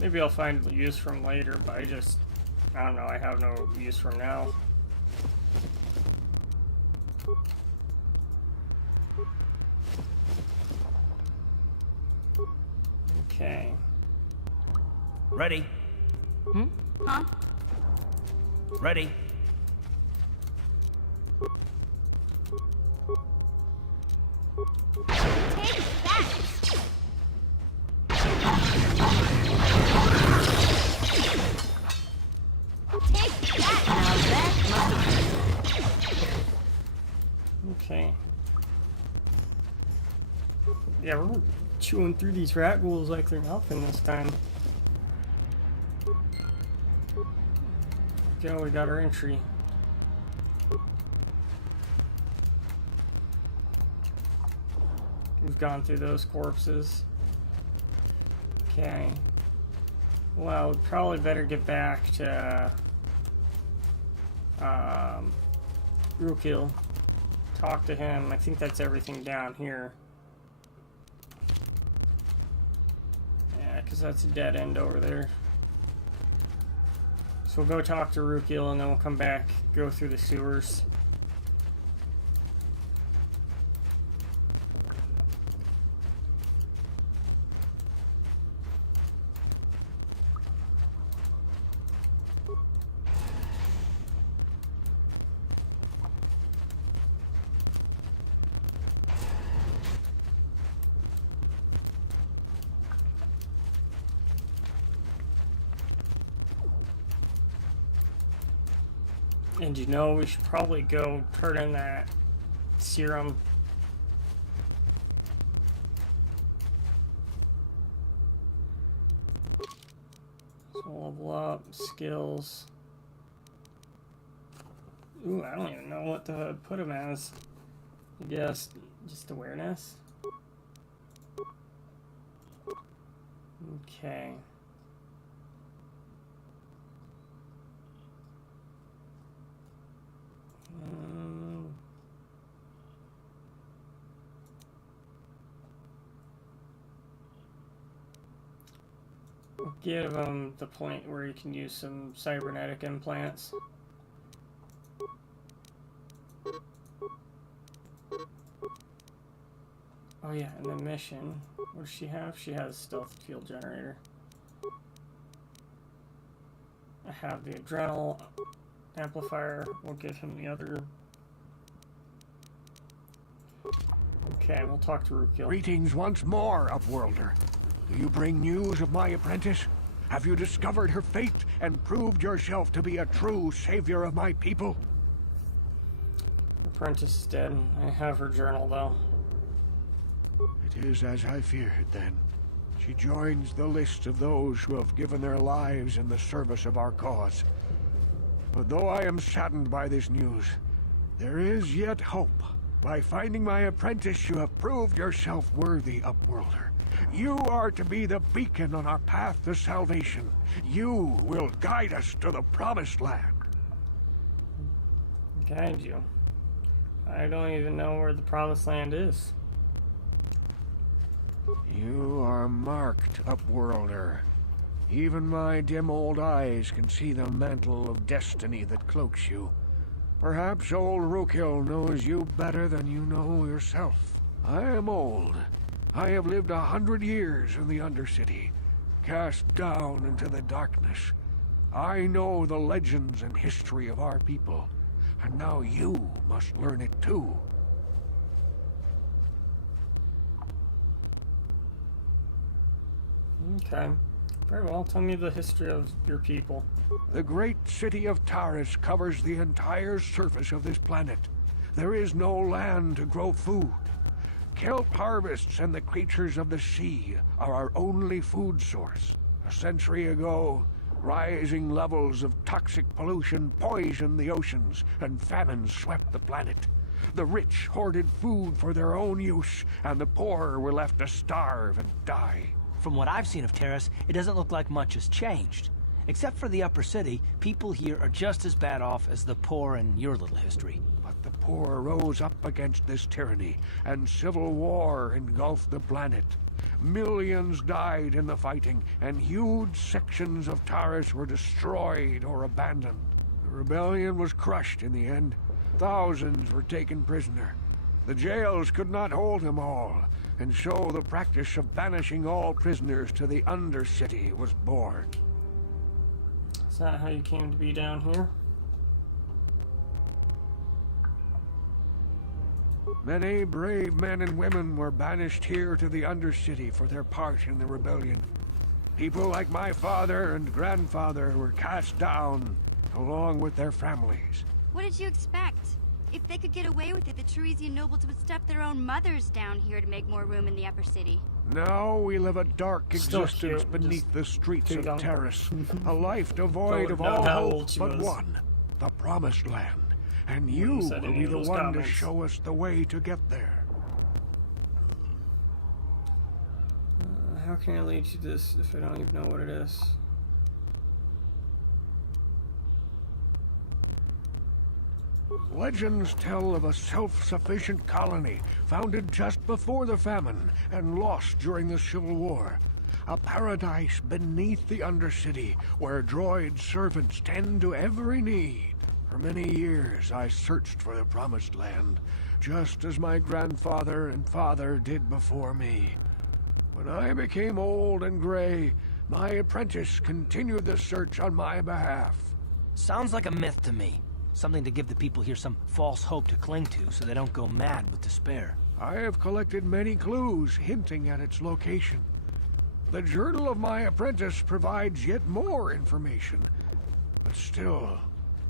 Maybe I'll find use for them later, but I don't know, I have no use for them now. Okay. Ready. Huh? Ready. Take that! Take that! Now that must have... Okay. Yeah, we're chewing through these rat ghouls like they're nothing this time. Okay, we got our entry. We've gone through those corpses. Okay. Well, we probably better get back to Rukil. Talk to him. I think that's everything down here. Yeah, because that's a dead end over there. So we'll go talk to Rukil and then we'll come back, go through the sewers. And you know, we should probably go turn in that serum. So level up, skills. Ooh, I don't even know what to put him as. I guess just awareness. Okay. Give him the point where he can use some cybernetic implants. Oh yeah, and the mission. What does she have? She has a stealth field generator. I have the adrenal amplifier. We'll give him the other. Okay, we'll talk to Rukil. Greetings once more, Upworlder. Do you bring news of my apprentice? Have you discovered her fate and proved yourself to be a true savior of my people? Apprentice is dead. I have her journal, though. It is as I feared, then. She joins the list of those who have given their lives in the service of our cause. But though I am saddened by this news, there is yet hope. By finding my apprentice, you have proved yourself worthy, Upworlder. You are to be the beacon on our path to salvation. You will guide us to the promised land. Guide you? I don't even know where the promised land is. You are marked, Upworlder. Even my dim old eyes can see the mantle of destiny that cloaks you. Perhaps old Rukil knows you better than you know yourself. I am old. I have lived 100 years in the Undercity, cast down into the darkness. I know the legends and history of our people, and now you must learn it too. Okay. Very well. Tell me the history of your people. The great city of Taris covers the entire surface of this planet. There is no land to grow food. Kelp harvests and the creatures of the sea are our only food source. A century ago, rising levels of toxic pollution poisoned the oceans, and famine swept the planet. The rich hoarded food for their own use, and the poor were left to starve and die. From what I've seen of Taris, it doesn't look like much has changed. Except for the upper city, people here are just as bad off as the poor in your little history. But the poor rose up against this tyranny, and civil war engulfed the planet. Millions died in the fighting, and huge sections of Taris were destroyed or abandoned. The rebellion was crushed in the end. Thousands were taken prisoner. The jails could not hold them all, and so the practice of banishing all prisoners to the Undercity was born. Is that how you came to be down here? Many brave men and women were banished here to the Undercity for their part in the rebellion. People like my father and grandfather were cast down, along with their families. What did you expect? If they could get away with it, the Tarisian nobles would stuff their own mothers down here to make more room in the upper city. Now we live a dark Still existence cute, beneath just the streets too of young. Taris. A life devoid of Don't know all how hope old she but was. one. The Promised Land. And you Wouldn't said will any be of the those one comments. to show us the way to get there. How can I lead you to this if I don't even know what it is? Legends tell of a self-sufficient colony founded just before the famine and lost during the Civil War. A paradise beneath the Undercity where droid servants tend to every need. For many years I searched for the Promised Land, just as my grandfather and father did before me. When I became old and gray, my apprentice continued the search on my behalf. Sounds like a myth to me. Something to give the people here some false hope to cling to so they don't go mad with despair. I have collected many clues hinting at its location. The journal of my apprentice provides yet more information. But still,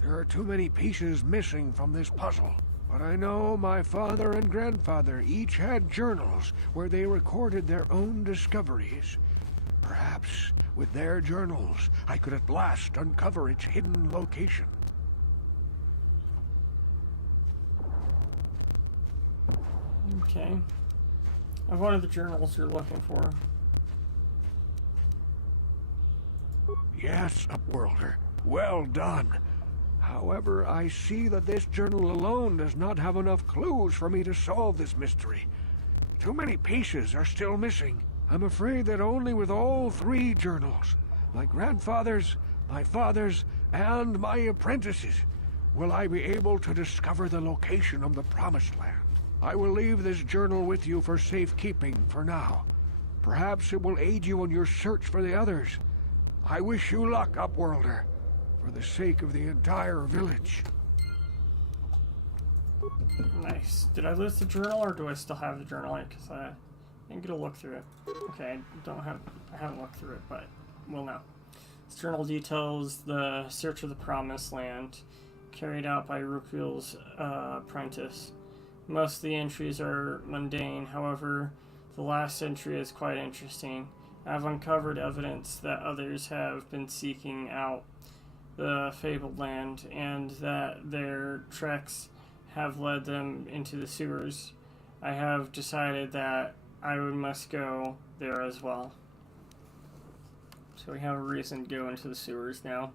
there are too many pieces missing from this puzzle. But I know my father and grandfather each had journals where they recorded their own discoveries. Perhaps with their journals, I could at last uncover its hidden location. Okay. I've one of the journals you're looking for. Yes, Upworlder. Well done. However, I see that this journal alone does not have enough clues for me to solve this mystery. Too many pieces are still missing. I'm afraid that only with all three journals, my grandfather's, my father's, and my apprentice's, will I be able to discover the location of the Promised Land. I will leave this journal with you for safekeeping for now. Perhaps it will aid you in your search for the others. I wish you luck, Upworlder, for the sake of the entire village. Nice. Did I lose the journal, or do I still have the journal? Because I didn't get a look through it. Okay, I haven't looked through it, but we'll know. This journal details the search of the Promised Land, carried out by Rukul's apprentice. Most of the entries are mundane, however, the last entry is quite interesting. I've uncovered evidence that others have been seeking out the fabled land, and that their treks have led them into the sewers. I have decided that I must go there as well. So we have a reason to go into the sewers now.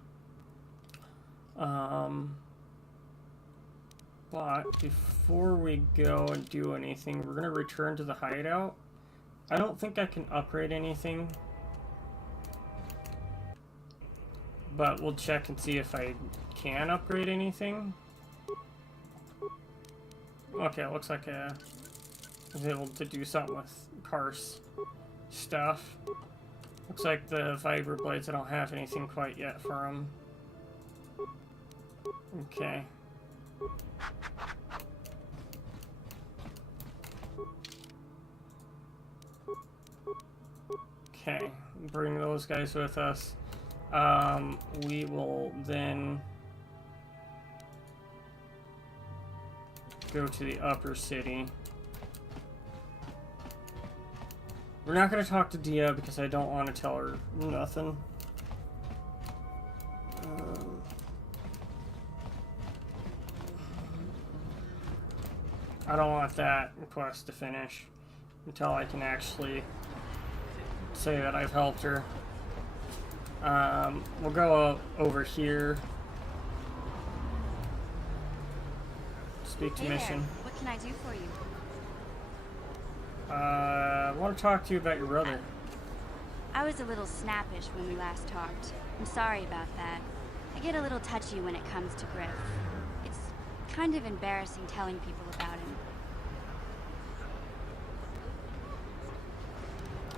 But before we go and do anything, we're going to return to the hideout. I don't think I can upgrade anything, but we'll check and see if I can upgrade anything. Okay, it looks like I was able to do something with Kar's stuff. Looks like the Viper Blades, I don't have anything quite yet for them. Okay. Okay, bring those guys with us. We will then go to the upper city. We're not going to talk to Dia because I don't want to tell her nothing. I don't want that request to finish until I can actually say that I've helped her. We'll go over here. Speak to mission. There. What can I do for you? I want to talk to you about your brother. I was a little snappish when we last talked. I'm sorry about that. I get a little touchy when it comes to Griff. It's kind of embarrassing telling people about him.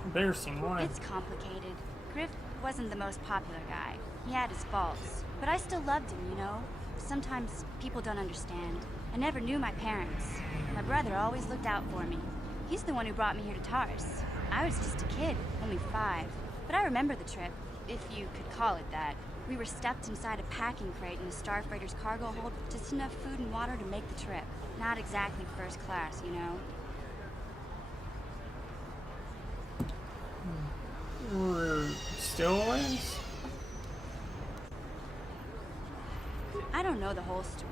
Embarrassing? Why? It's complicated. Griff wasn't the most popular guy. He had his faults. But I still loved him, you know? Sometimes people don't understand. I never knew my parents. My brother always looked out for me. He's the one who brought me here to Taris. I was just a kid, only 5. But I remember the trip, if you could call it that. We were stuffed inside a packing crate in the Starfreighter's cargo hold with just enough food and water to make the trip. Not exactly first class, you know? We're stowaways? I don't know the whole story.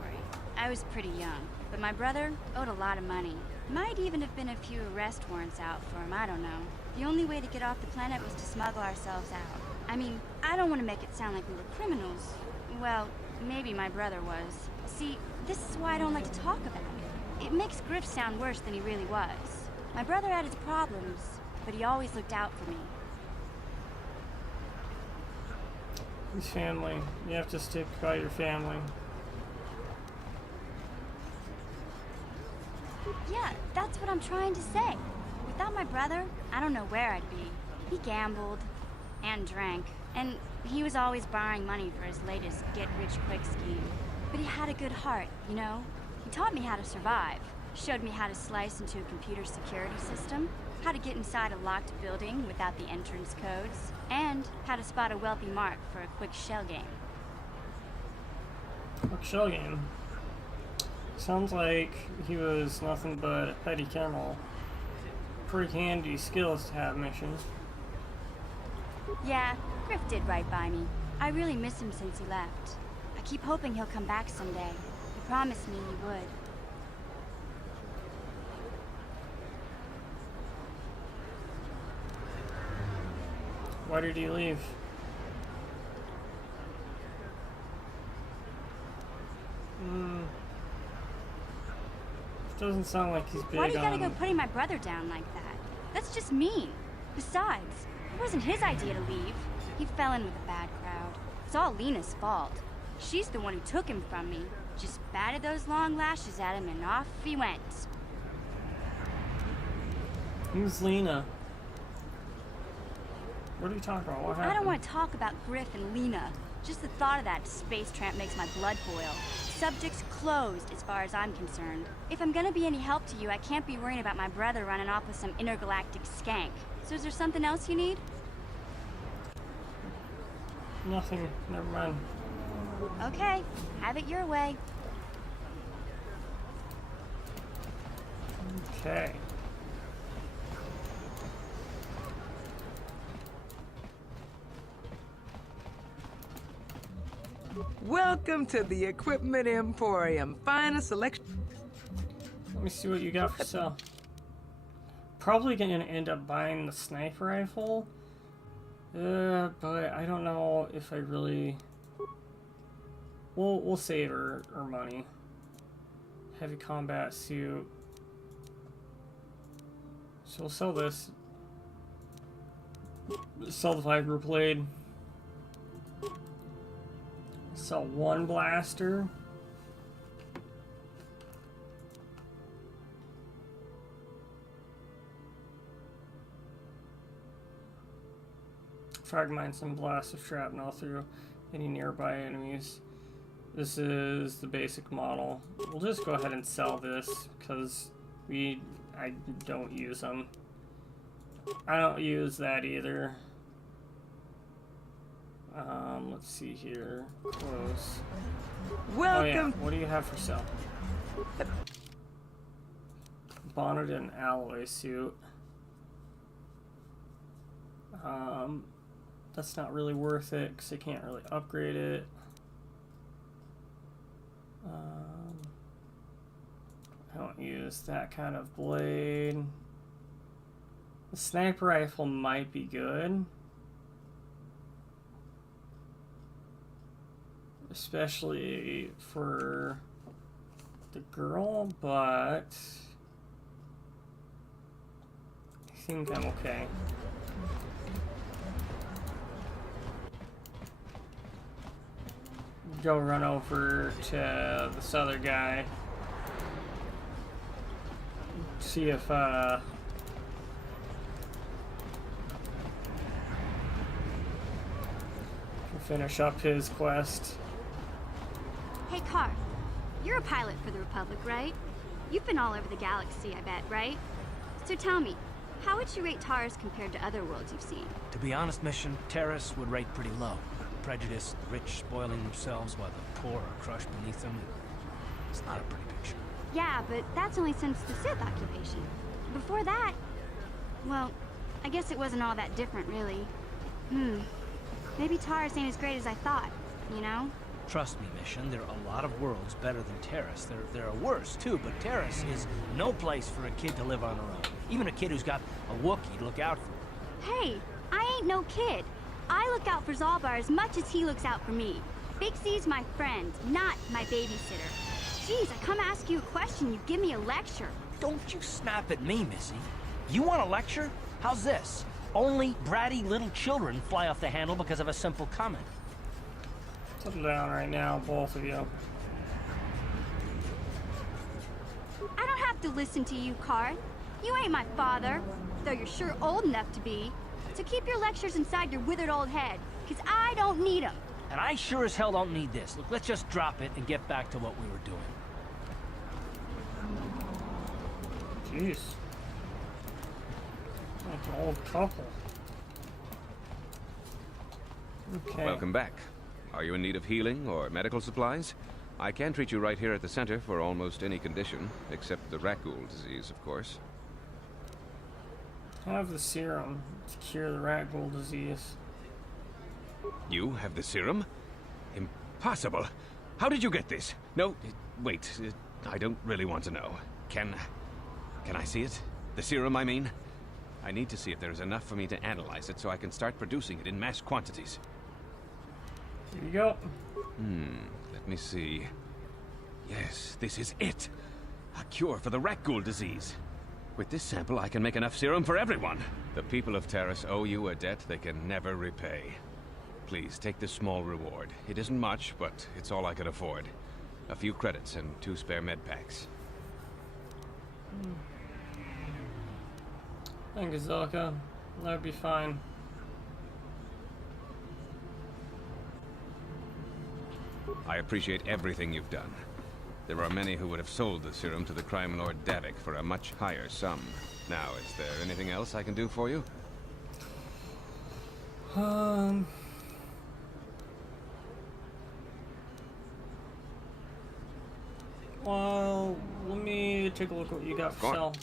I was pretty young, but my brother owed a lot of money. Might even have been a few arrest warrants out for him, I don't know. The only way to get off the planet was to smuggle ourselves out. I mean, I don't want to make it sound like we were criminals. Well, maybe my brother was. See, this is why I don't like to talk about it. It makes Griff sound worse than he really was. My brother had his problems, but he always looked out for me. His family. You have to stick by your family. Yeah, that's what I'm trying to say. Without my brother, I don't know where I'd be. He gambled and drank, and he was always borrowing money for his latest get-rich-quick scheme. But he had a good heart, you know? He taught me how to survive, showed me how to slice into a computer security system, how to get inside a locked building without the entrance codes, and how to spot a wealthy mark for a quick shell game. Quick shell game? Sounds like he was nothing but a petty criminal. Pretty handy skills to have missions. Yeah, Griff did right by me. I really miss him since he left. I keep hoping he'll come back someday. He promised me he would. Why did he leave? Doesn't sound like he's big. Why do you gotta go putting my brother down like that? That's just mean. Besides, it wasn't his idea to leave. He fell in with a bad crowd. It's all Lena's fault. She's the one who took him from me. Just batted those long lashes at him and off he went. Who's Lena? What are you talking about? What happened? I don't want to talk about Griff and Lena. Just the thought of that space tramp makes my blood boil. Subject's closed as far as I'm concerned. If I'm gonna be any help to you, I can't be worrying about my brother running off with some intergalactic skank. So is there something else you need? Nothing. Never mind. Okay, have it your way. Okay. Welcome to the Equipment Emporium. Finest selection. Let me see what you got for sale. Probably gonna end up buying the sniper rifle. But I don't know if I really... We'll save our money. Heavy combat suit. So we'll sell this. Sell the Viper Blade. Sell one blaster. fragments and blasts of shrapnel through any nearby enemies. This is the basic model. We'll just go ahead and sell this because I don't use them. I don't use that either. Let's see here. Close. Welcome. Oh yeah, what do you have for sale? Bonnet and alloy suit. That's not really worth it because I can't really upgrade it. I don't use that kind of blade. The sniper rifle might be good. Especially for the girl, but I think I'm okay. Go run over to this other guy. See if can finish up his quest. Hey, Car. You're a pilot for the Republic, right? You've been all over the galaxy, I bet, right? So tell me, how would you rate Taris compared to other worlds you've seen? To be honest, Mission, Taris would rate pretty low. Prejudice, the rich spoiling themselves while the poor are crushed beneath them. It's not a pretty picture. Yeah, but that's only since the Sith occupation. Before that, well, I guess it wasn't all that different, really. Maybe Taris ain't as great as I thought, you know? Trust me, Mission, there are a lot of worlds better than Taris. There are worse, too, but Taris is no place for a kid to live on her own. Even a kid who's got a Wookiee to look out for. Hey, I ain't no kid. I look out for Zalbar as much as he looks out for me. Big Z's my friend, not my babysitter. Jeez, I come ask you a question, you give me a lecture. Don't you snap at me, Missy. You want a lecture? How's this? Only bratty little children fly off the handle because of a simple comment. Settle down right now, both of you. I don't have to listen to you, Car. You ain't my father, though you're sure old enough to be. So keep your lectures inside your withered old head, because I don't need them. And I sure as hell don't need this. Look, let's just drop it and get back to what we were doing. Jeez. Like an old couple. Okay. Welcome back. Are you in need of healing or medical supplies? I can treat you right here at the center for almost any condition, except the Rakghoul disease, of course. I have the serum to cure the Rakghoul disease. You have the serum? Impossible. How did you get this? No, wait. I don't really want to know. Can I see it? The serum, I mean? I need to see if there's enough for me to analyze it so I can start producing it in mass quantities. Here you go. Let me see. Yes, this is it. A cure for the Rakghoul disease. With this sample, I can make enough serum for everyone. The people of Taris owe you a debt they can never repay. Please, take this small reward. It isn't much, but it's all I can afford. A few credits and 2 spare med packs. Thank you, Zelka. That'd be fine. I appreciate everything you've done. There are many who would have sold the serum to the crime lord Davik for a much higher sum. Now, is there anything else I can do for you? Well, let me take a look at what you got for sale.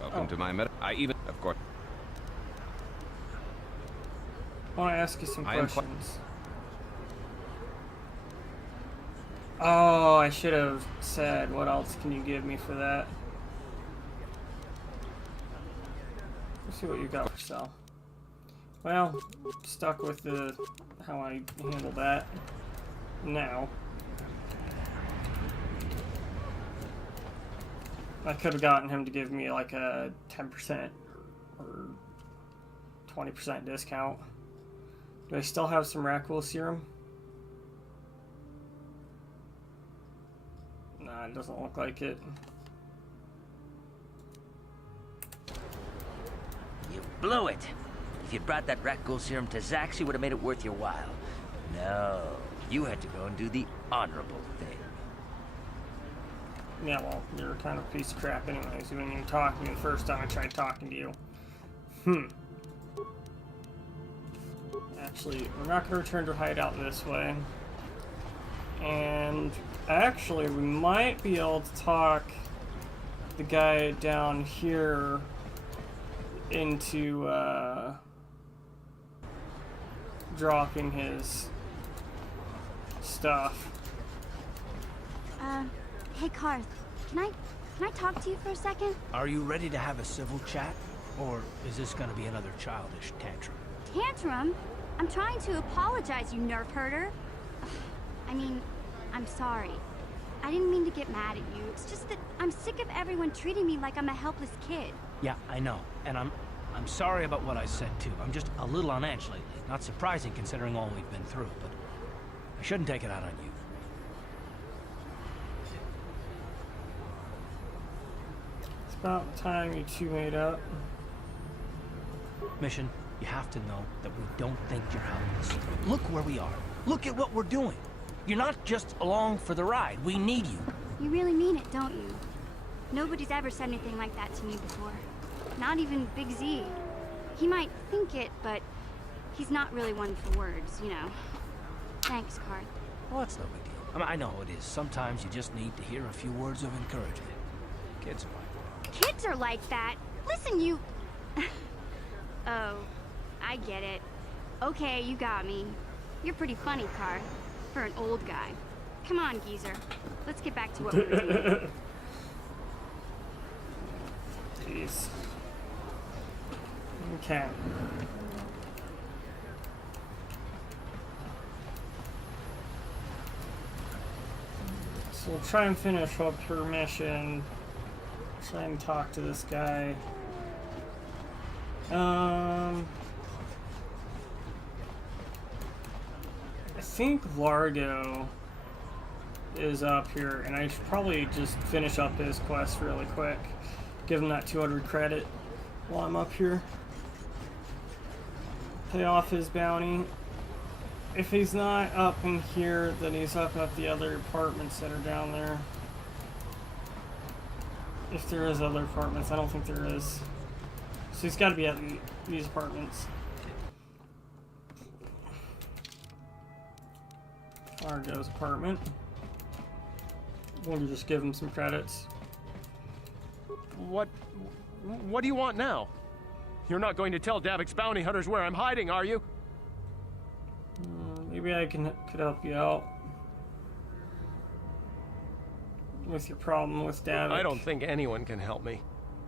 Welcome to my of course. I want to ask you some questions. Oh, I should have said, what else can you give me for that? Let's see what you got for sale. Well, stuck with how I handle that now. I could have gotten him to give me like a 10% or 20% discount. Do I still have some Rakghoul serum? Nah, it doesn't look like it. blew it. If you'd brought that rat ghoul serum to Zax, he would have made it worth your while. No, you had to go and do the honorable thing. Yeah, well, you're a kind of piece of crap anyways. You didn't even talk to me the first time I tried talking to you. Actually, we're not going to return to hideout this way. And actually, we might be able to talk the guy down here into dropping his stuff. Hey Karth, can I talk to you for a second? Are you ready to have a civil chat? Or is this gonna be another childish tantrum? Tantrum? I'm trying to apologize, you nerf herder. I mean, I'm sorry. I didn't mean to get mad at you. It's just that I'm sick of everyone treating me like I'm a helpless kid. Yeah, I know. And I'm sorry about what I said too. I'm just a little on edge lately. Not surprising considering all we've been through, but I shouldn't take it out on you. It's about time you two made up. Mission, you have to know that we don't think you're helpless. Look where we are. Look at what we're doing. You're not just along for the ride. We need you. You really mean it, don't you? Nobody's ever said anything like that to me before. Not even Big Z. He might think it, but he's not really one for words, you know. Thanks, Karth. Well, that's no big deal. I mean, I know it is. Sometimes you just need to hear a few words of encouragement. Kids are like that. Kids are like that? Listen, you... Oh, I get it. Okay, you got me. You're pretty funny, Karth, for an old guy. Come on, geezer. Let's get back to what we're doing. Jeez. Okay. So we'll try and finish up her mission. Try and talk to this guy. I think Largo is up here, and I should probably just finish up his quest really quick. Give him that 200 credit while I'm up here. Pay off his bounty. If he's not up in here, then he's up at the other apartments that are down there. If there is other apartments, I don't think there is. So he's got to be at these apartments. Largo's apartment. We'll just give him some credits. What do you want now? You're not going to tell Davik's bounty hunters where I'm hiding, are you? Maybe I could help you out with your problem with Davik. I don't think anyone can help me.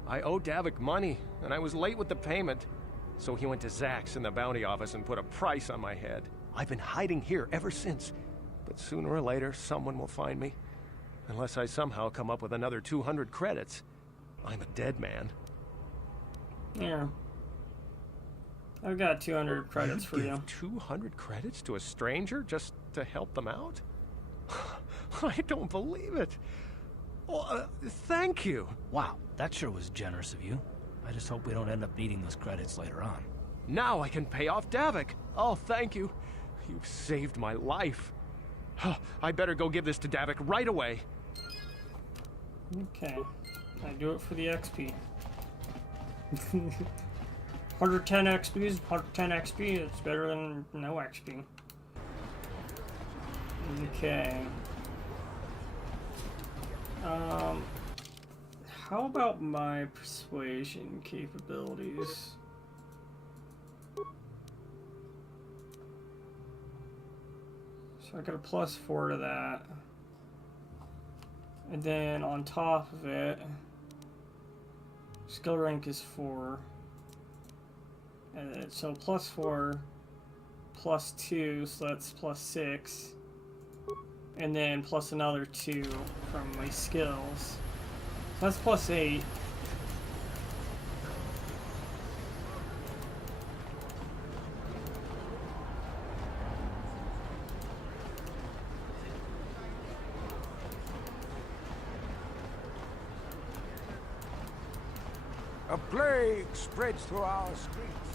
I owe Davik money, and I was late with the payment. So he went to Zax in the bounty office and put a price on my head. I've been hiding here ever since. But sooner or later, someone will find me. Unless I somehow come up with another 200 credits. I'm a dead man. Yeah. I've got 200 credits for you. 200 credits to a stranger just to help them out? I don't believe it. Well, thank you. Wow, that sure was generous of you. I just hope we don't end up needing those credits later on. Now I can pay off Davik. Oh, thank you. You've saved my life. I better go give this to Davik right away. Okay. I do it for the XP. 110 XP is 110 XP. It's better than no XP. Okay. How about my persuasion capabilities? So I got a +4 to that. And then on top of it, skill rank is 4. And so +4, +2, so that's +6. And then plus another 2 from my skills. So that's +8. Plague spreads through our streets.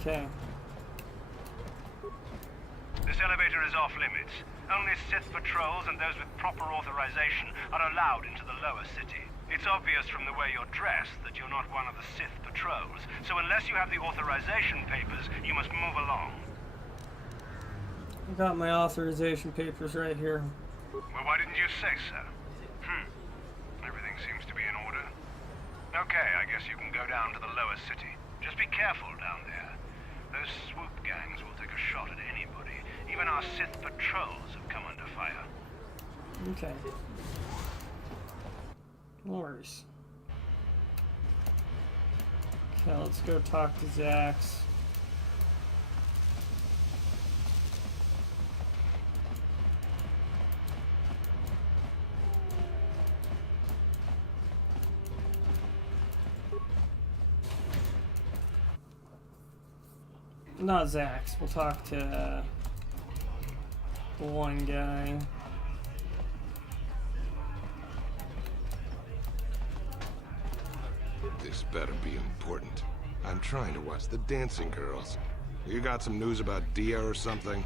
Okay. This elevator is off limits. Only Sith patrols and those with proper authorization are allowed into the lower city. It's obvious from the way you're dressed that you're not one of the Sith patrols, so unless you have the authorization papers, you must move along. I got my authorization papers right here. Well, why didn't you say so? Everything seems to be in order. Okay, I guess you can go down to the lower city. Just be careful down there. Those swoop gangs will take a shot at anybody. Even our Sith patrols have come under fire. Okay. No worries. Okay, let's go talk to Zax. Not Zax. We'll talk to the one guy. This better be important. I'm trying to watch the dancing girls. You got some news about Dia or something?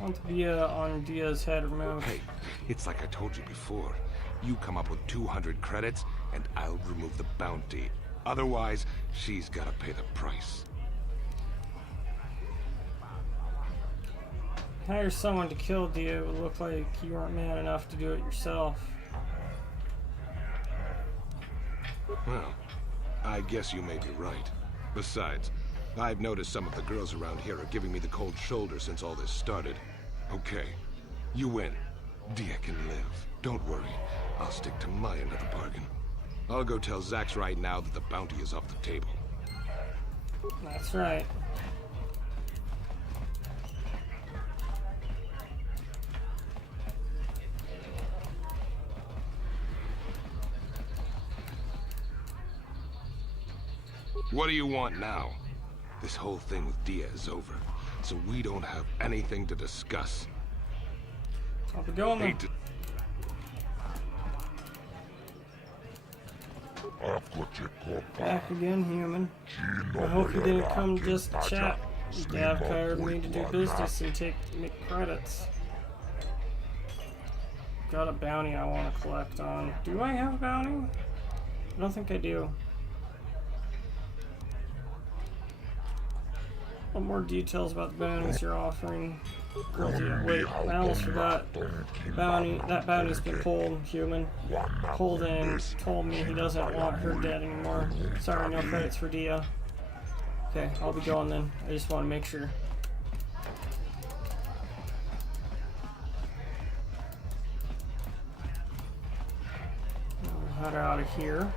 Want Dia on Dia's head removed. Hey, it's like I told you before. You come up with 200 credits, and I'll remove the bounty. Otherwise, she's gotta pay the price. Hire someone to kill Dia. It would look like you weren't man enough to do it yourself. Well, I guess you may be right. Besides, I've noticed some of the girls around here are giving me the cold shoulder since all this started. Okay, you win. Dia can live. Don't worry, I'll stick to my end of the bargain. I'll go tell Zax right now that the bounty is off the table. That's right. What do you want now? This whole thing with Dia is over, so we don't have anything to discuss. How's it going then? Back again, human. I hope you didn't come just to chat. Dav hired me to do business and make credits. Got a bounty I want to collect on. Do I have a bounty? I don't think I do. What more details about the bounties you're offering? Wait, I almost forgot. That bounty's been pulled, human. Pulled in, told me he doesn't want her dead anymore. Sorry, no credits for Dia. Okay, I'll be going then. I just want to make sure. I'll head out of here.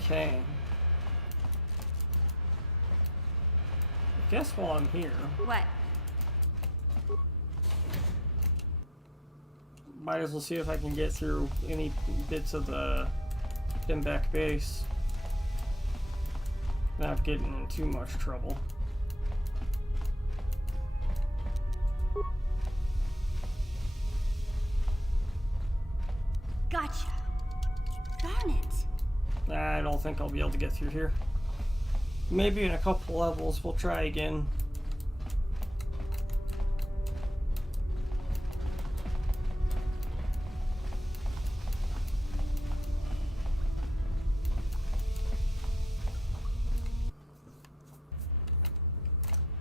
Okay. I guess while I'm here. What? Might as well see if I can get through any bits of the Dimbeck base. Not getting in too much trouble. Gotcha. Darn it. I don't think I'll be able to get through here. Maybe in a couple levels we'll try again.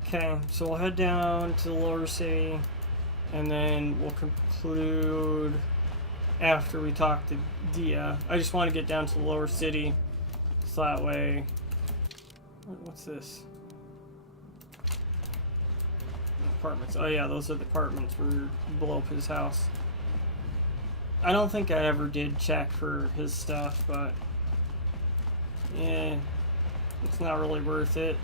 Okay, so we'll head down to the lower city and then we'll conclude after we talk to Dia. I just want to get down to the lower city so that way. What's this? Apartments. Oh yeah, those are the apartments were below his house. I don't think I ever did check for his stuff, but yeah, it's not really worth it.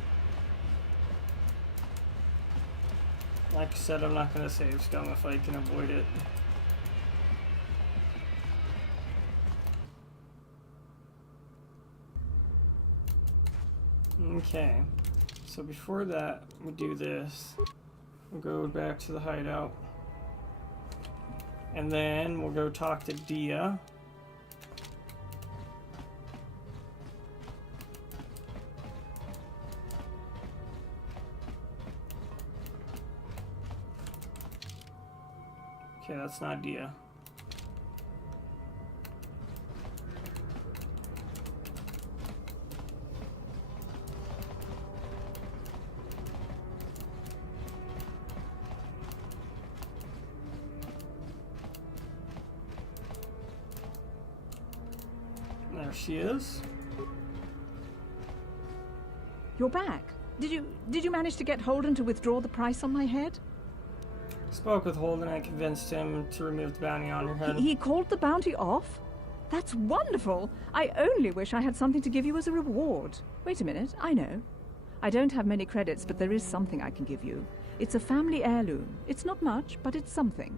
Like I said, I'm not going to save scum if I can avoid it. Okay, So before that, we do this. We'll go back to the hideout. And then we'll go talk to Dia. Okay, that's not Dia. There she is. You're back. Did you manage to get Holden to withdraw the price on my head? Spoke with Holden. I convinced him to remove the bounty on your head. He called the bounty off? That's wonderful. I only wish I had something to give you as a reward. Wait a minute, I know. I don't have many credits, but there is something I can give you. It's a family heirloom. It's not much, but it's something.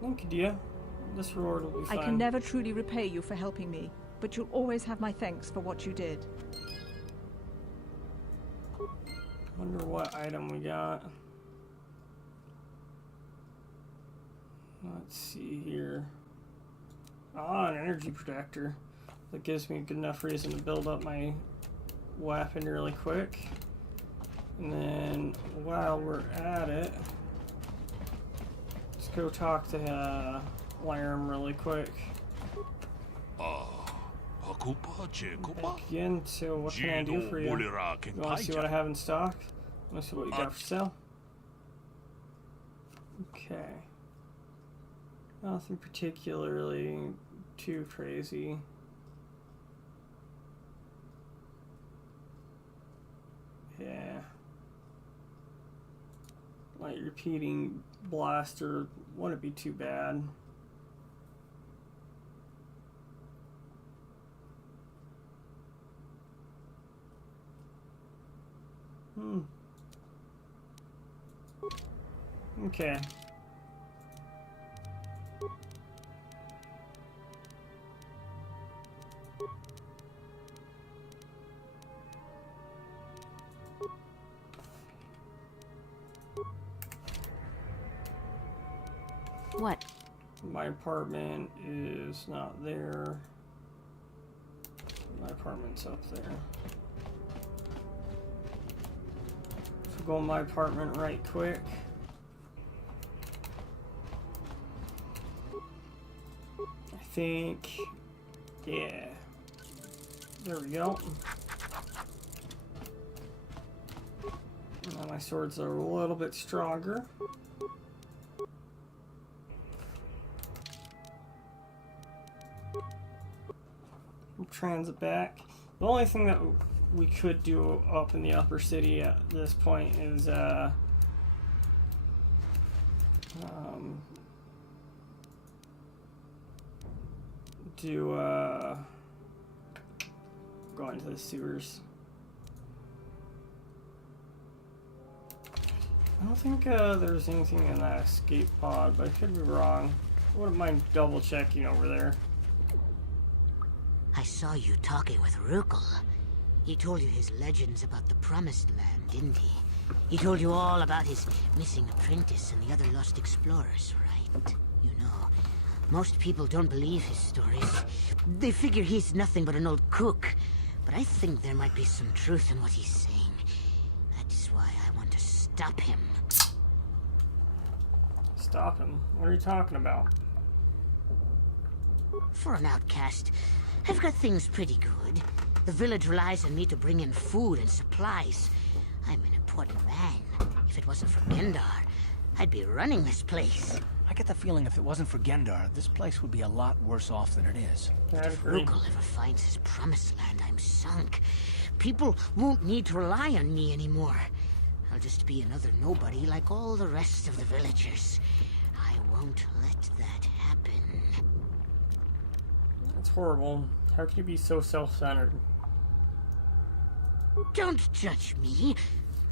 Thank you, Dia. This reward will be fine. I can never truly repay you for helping me, but you'll always have my thanks for what you did. Wonder what item we got. Let's see here. Ah, an energy protector. That gives me a good enough reason to build up my weapon really quick. And then while we're at it, let's go talk to Laram really quick. Back again, so what can I do for you? You want to see what I have in stock? Want to see what you got for sale? Okay. Nothing particularly too crazy. Yeah. Light repeating blaster wouldn't be too bad. Okay. What? My apartment is not there. My apartment's up there. So go in my apartment right quick. I think, yeah. There we go. Now my swords are a little bit stronger. Transit back. The only thing that we could do up in the upper city at this point is go into the sewers. I don't think there's anything in that escape pod, but I could be wrong. I wouldn't mind double checking over there. I saw you talking with Rukel. He told you his legends about the Promised Land, didn't he? He told you all about his missing apprentice and the other lost explorers, right? You know, most people don't believe his stories. They figure he's nothing but an old cook. But I think there might be some truth in what he's saying. That's why I want to stop him. Stop him? What are you talking about? For an outcast, I've got things pretty good. The village relies on me to bring in food and supplies. I'm an important man. If it wasn't for Gendar, I'd be running this place. I get the feeling if it wasn't for Gendar, this place would be a lot worse off than it is. If Rukel ever finds his Promised Land, I'm sunk. People won't need to rely on me anymore. I'll just be another nobody like all the rest of the villagers. I won't let that happen. That's horrible. How can you be so self-centered? Don't judge me.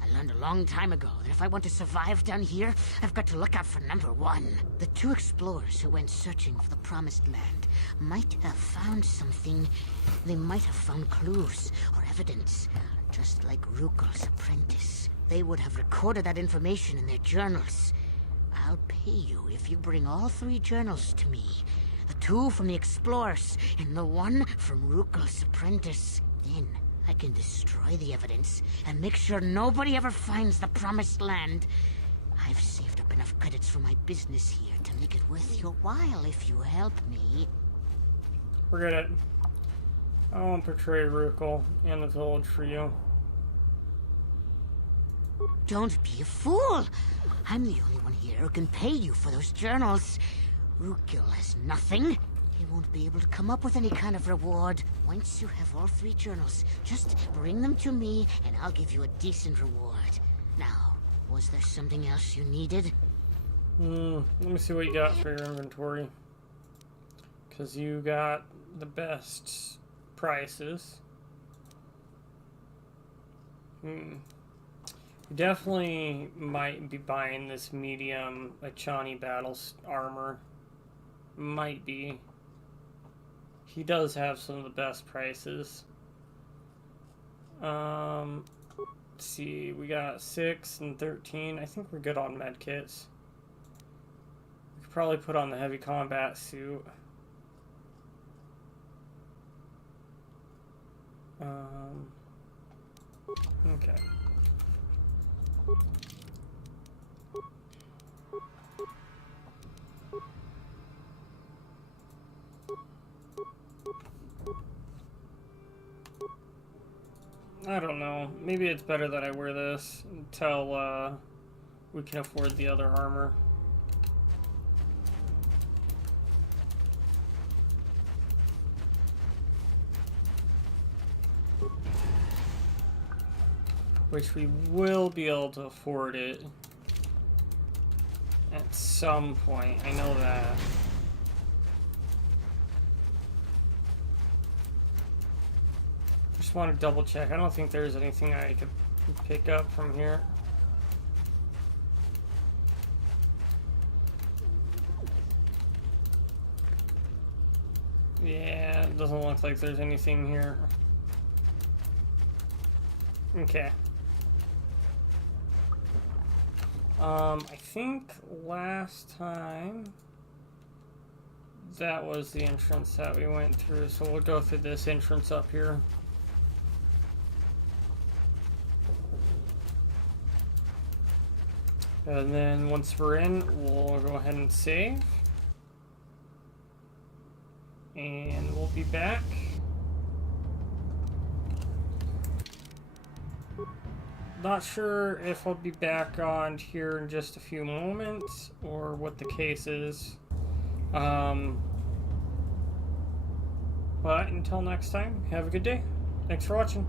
I learned a long time ago that if I want to survive down here, I've got to look out for number one. The two explorers who went searching for the Promised Land might have found something. They might have found clues or evidence, just like Rukel's apprentice. They would have recorded that information in their journals. I'll pay you if you bring all 3 journals to me. The 2 from the explorers and the 1 from Rukel's apprentice. Then I can destroy the evidence and make sure nobody ever finds the Promised Land. I've saved up enough credits for my business here to make it worth your while if you help me. Forget it. I won't portray Rukel and the village for you. Don't be a fool! I'm the only one here who can pay you for those journals. Rukel has nothing. He won't be able to come up with any kind of reward. Once you have all 3 journals, just bring them to me and I'll give you a decent reward. Now, was there something else you needed? Let me see what you got for your inventory. Because you got the best prices. You definitely might be buying this medium Achani Battles armor. Might be. He does have some of the best prices. Let's see, we got 6 and 13. I think we're good on medkits. We could probably put on the heavy combat suit. Okay. I don't know. Maybe it's better that I wear this until we can afford the other armor. Which we will be able to afford it at some point. I know that. Just want to double check. I don't think there's anything I could pick up from here. Yeah, it doesn't look like there's anything here. Okay. I think last time that was the entrance that we went through, so we'll go through this entrance up here. And then once we're in, we'll go ahead and save. And we'll be back. Not sure if I'll be back on here in just a few moments or what the case is. But until next time, have a good day. Thanks for watching.